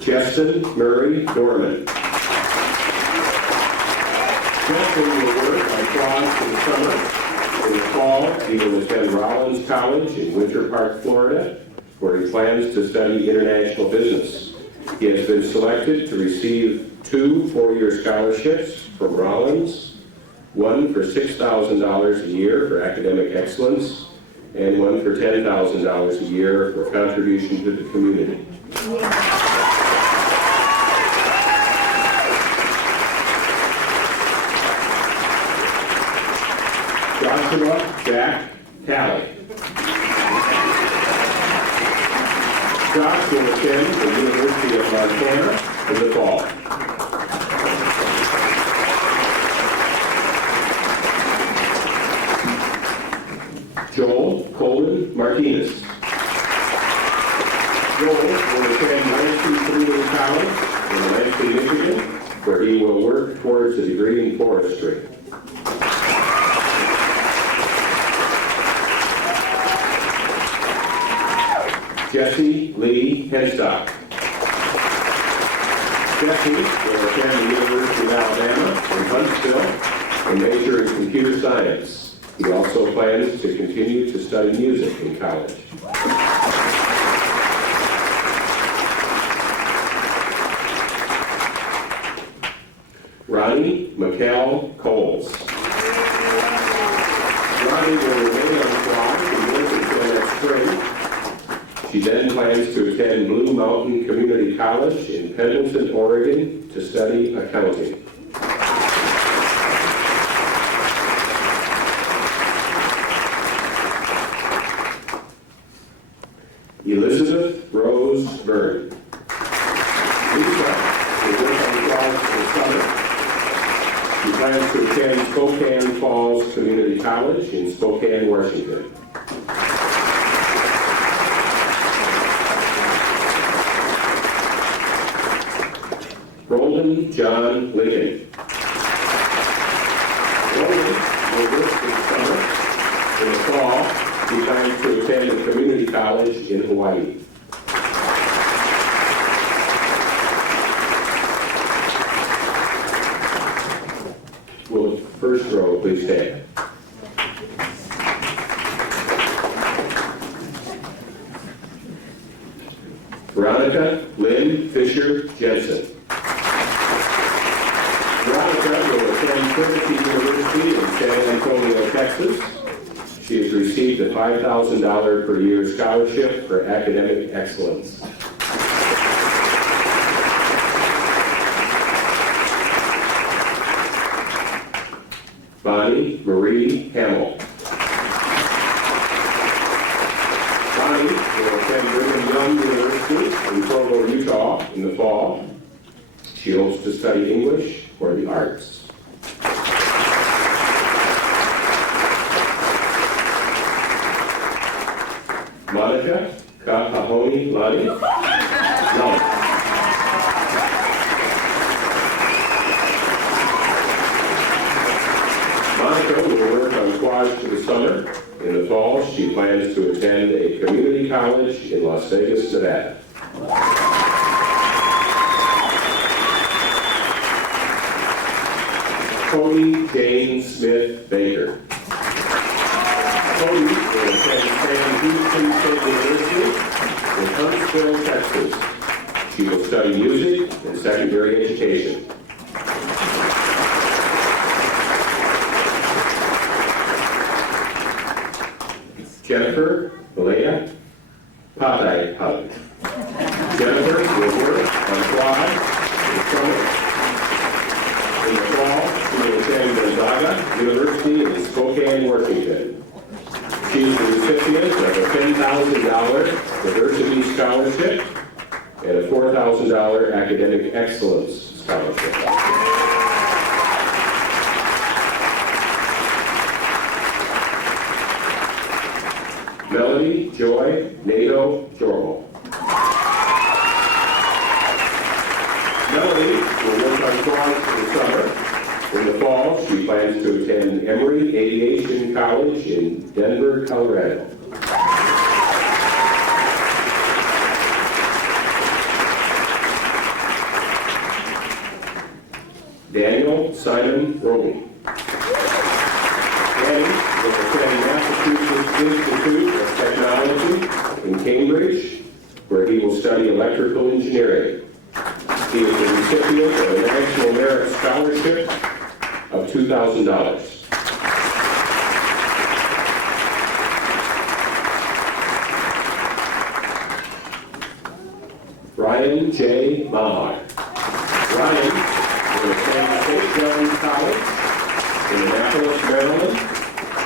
Justin Murray Norman. Justin will work on quads for the summer. In the fall, he will attend Rollins College in Winter Park, Florida, where he plans to study international business. He has been selected to receive 2 four-year scholarships from Rollins, one for $6,000 a year for academic excellence, and one for $10,000 a year for contribution to the community. Joshua Jack Talley. Josh will attend the University of Montana in the fall. Joel Colin Martinez. Joel will attend Lansing Community College in Lansing, Michigan, where he will work towards a degree in forestry. Jesse Lee Henstock. Jesse will attend the University of Alabama in Huntsville and major in computer science. He also plans to continue to study music in college. Ronnie McKell Coles. Ronnie will remain on the clock and work until next spring. She then plans to attend Blue Mountain Community College in Pendleton, Oregon, to study accounting. Elizabeth Rose Byrne. Lisa will work on the clock for the summer. She plans to attend Spokane Falls Community College in Spokane, Washington. Roland John Lincoln. Roland will work this summer. In the fall, he plans to attend a community college in Hawaii. Will the first row please stand? Veronica Lynn Fisher Jensen. Veronica will attend Trinity University in San Antonio, Texas. She has received a $5,000 per year scholarship for academic excellence. Bonnie Marie Hamill. Bonnie will attend Brigham Young University in Provo, Utah in the fall. She hopes to study English or the arts. Monica Kahahoni Lani. Monica will work on quads for the summer. In the fall, she plans to attend a community college in Las Vegas, Nevada. Cody Jane Smith Baker. Cody will attend San Houston State University in Huntsville, Texas. She will study music and secondary education. Jennifer Malaya Padai Hub. Jennifer will work on quads in the summer. In the fall, she will attend Gonzaga University in Spokane, Washington. She is the recipient of a $10,000 diversity scholarship and a $4,000 academic excellence scholarship. Melanie Joy Nato Jormal. Melanie will work on quads for the summer. In the fall, she plans to attend Emory Aviation College in Denver, Colorado. Daniel Simon Roby. Danny will attend Massachusetts Institute of Technology in Cambridge, where he will study electrical engineering. He is the recipient of a National Merit Scholarship of $2,000. Ryan J. Mahar. Ryan will attend St. John's College in Annapolis, Maryland,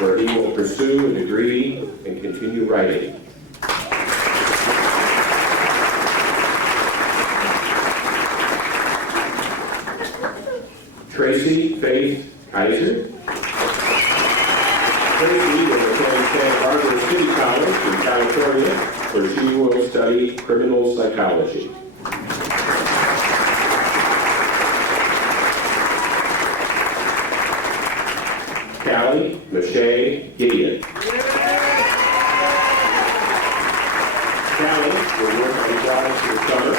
where he will pursue a degree and continue writing. Tracy Faith Kaiser. Tracy will attend Santa Barbara City College in California, where she will study criminal psychology. Callie Mache Gideon. Callie will work on quads for the summer.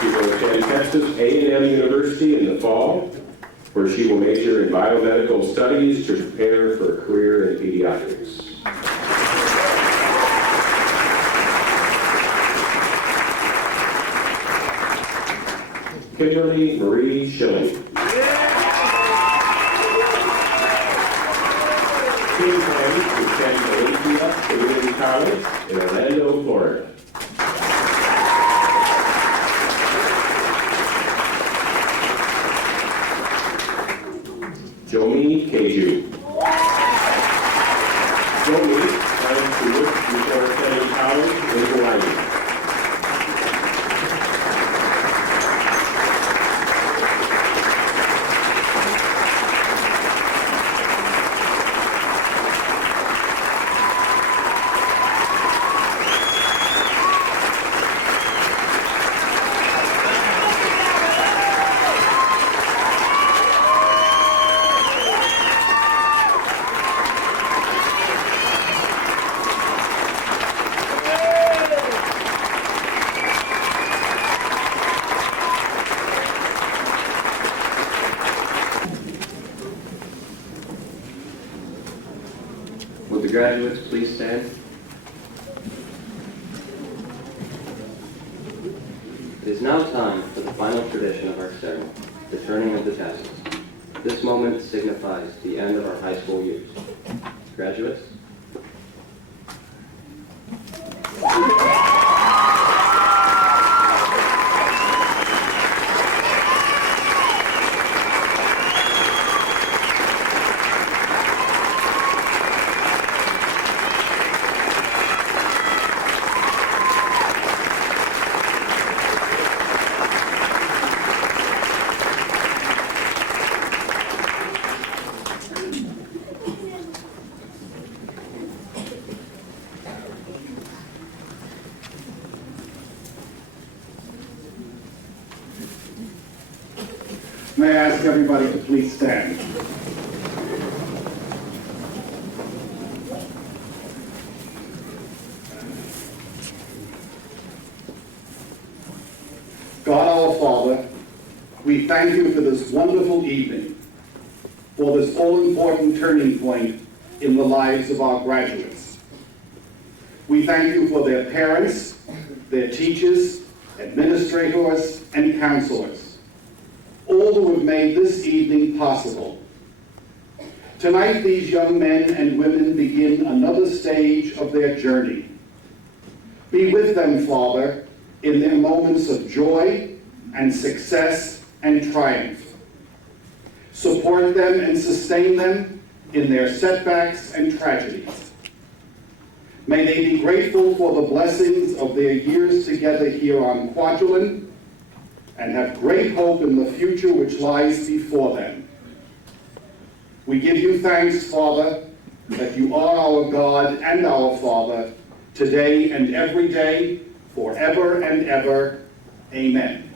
She will attend Texas A&M University in the fall, where she will major in biomedical studies to prepare for a career in pediatrics. Kimberly Marie Schilling. She plans to attend Valencia Community College in Orlando, Florida. Jomi Keju. Jomi plans to work before attending college in Hawaii. graduates please stand? It is now time for the final tradition of our ceremony, the turning of the tassels. This moment signifies the end of our high school years. Graduates. May I ask everybody to please stand? God our Father, we thank you for this wonderful evening, for this all-important turning point in the lives of our graduates. We thank you for their parents, their teachers, administrators, and counselors, all who have made this evening possible. Tonight, these young men and women begin another stage of their journey. Be with them, Father, in their moments of joy and success and triumph. Support them and sustain them in their setbacks and tragedies. May they be grateful for the blessings of their years together here on Kwajalein and have great hope in the future which lies before them. We give you thanks, Father, that you are our God and our Father, today and every day, forever and ever. Amen.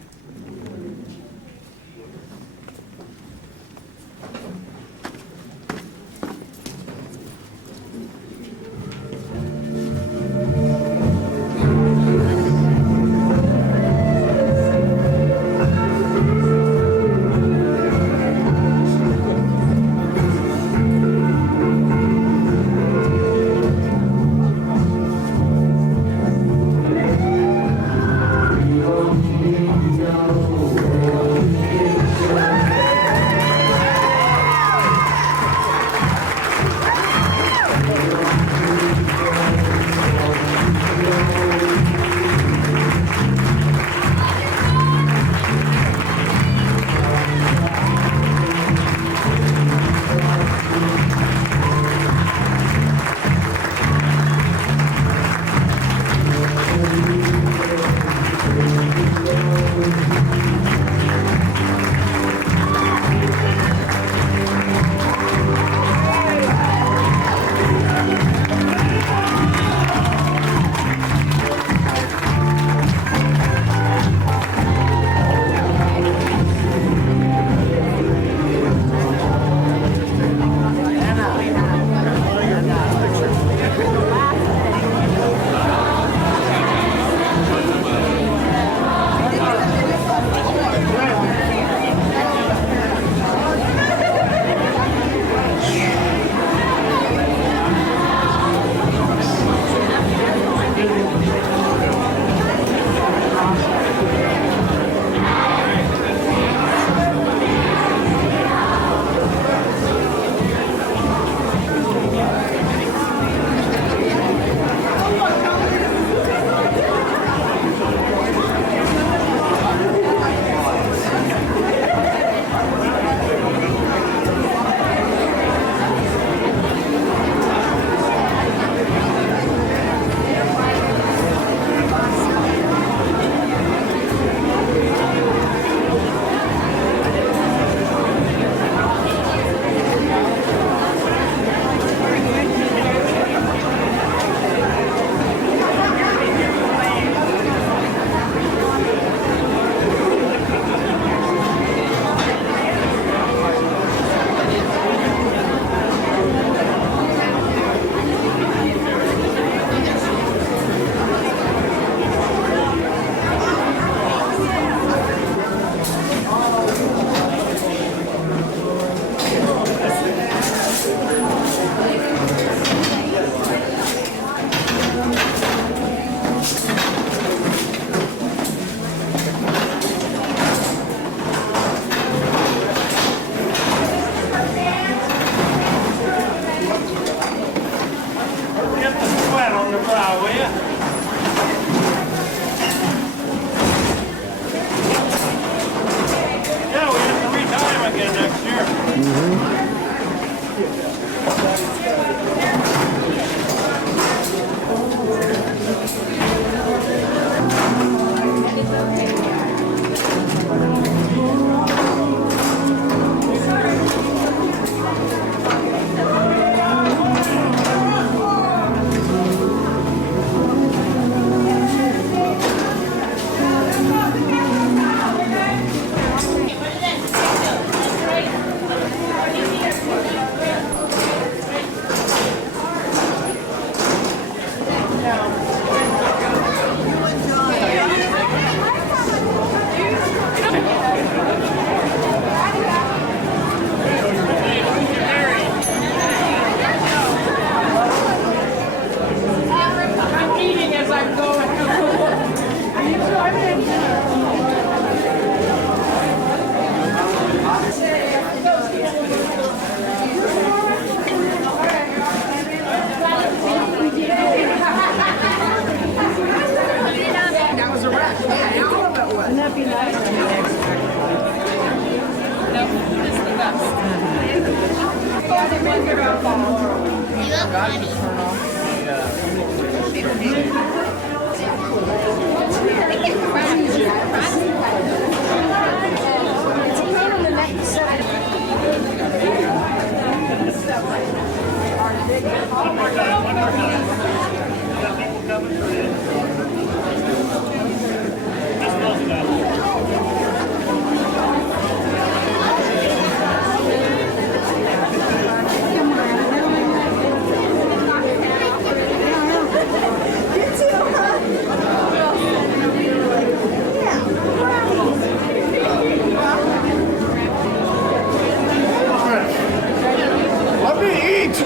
Let me eat!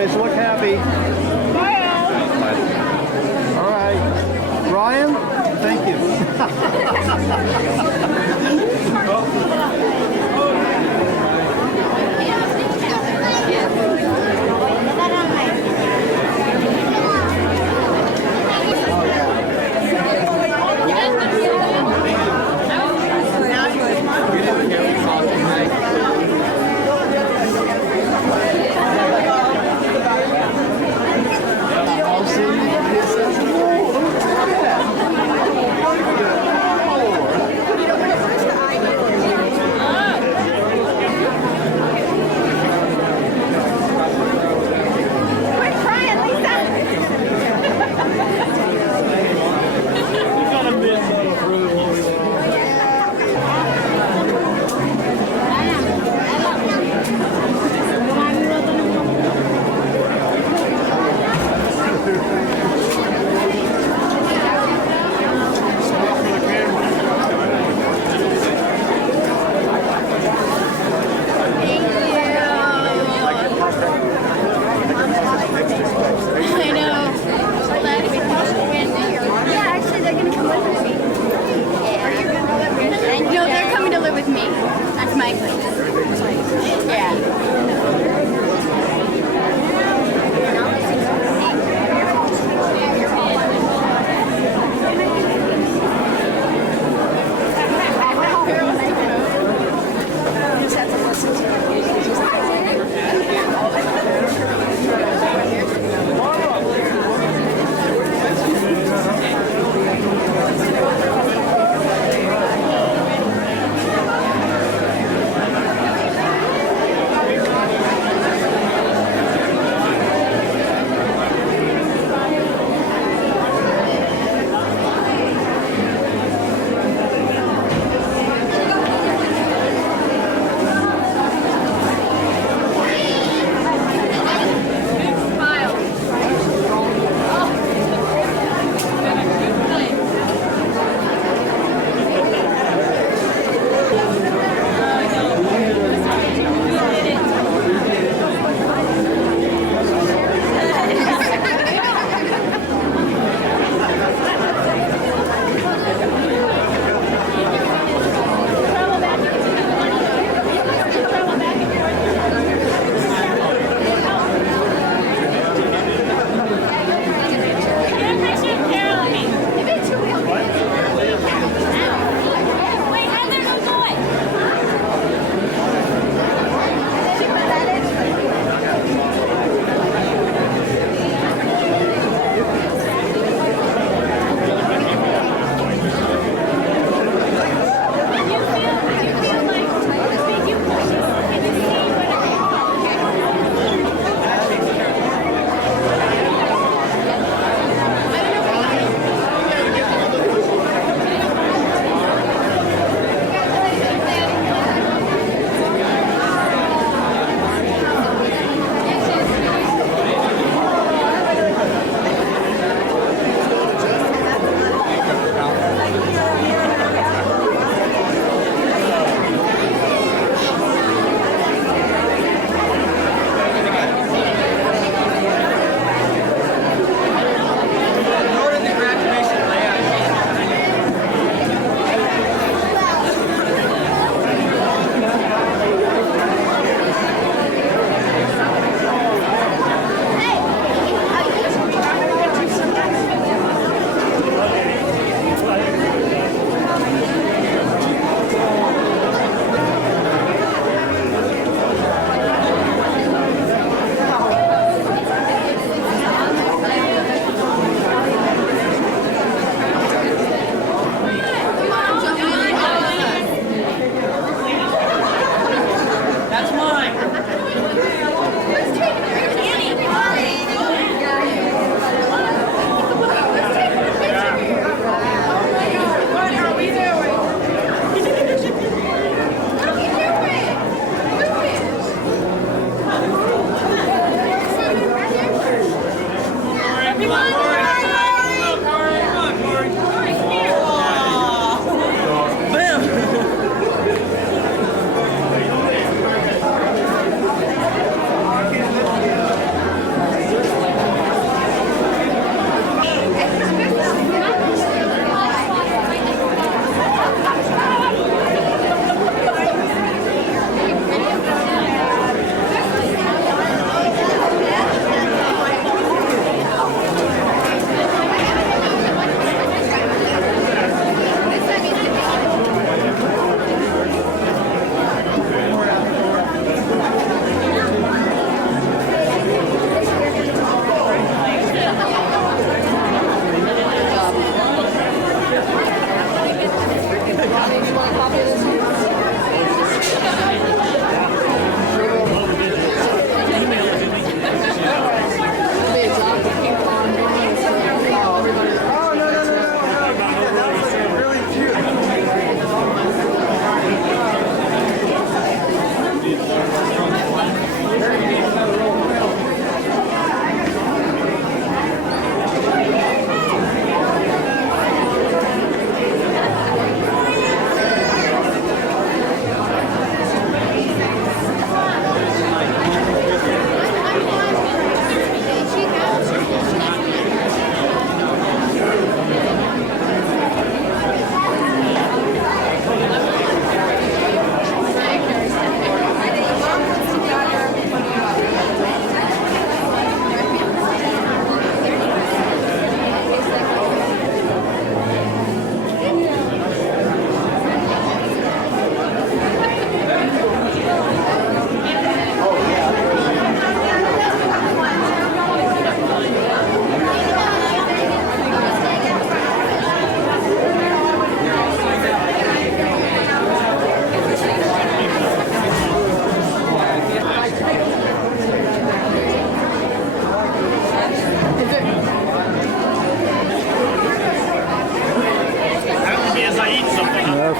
guys, look happy. All right. Ryan, thank you.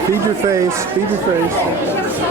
Feed your face, feed your face.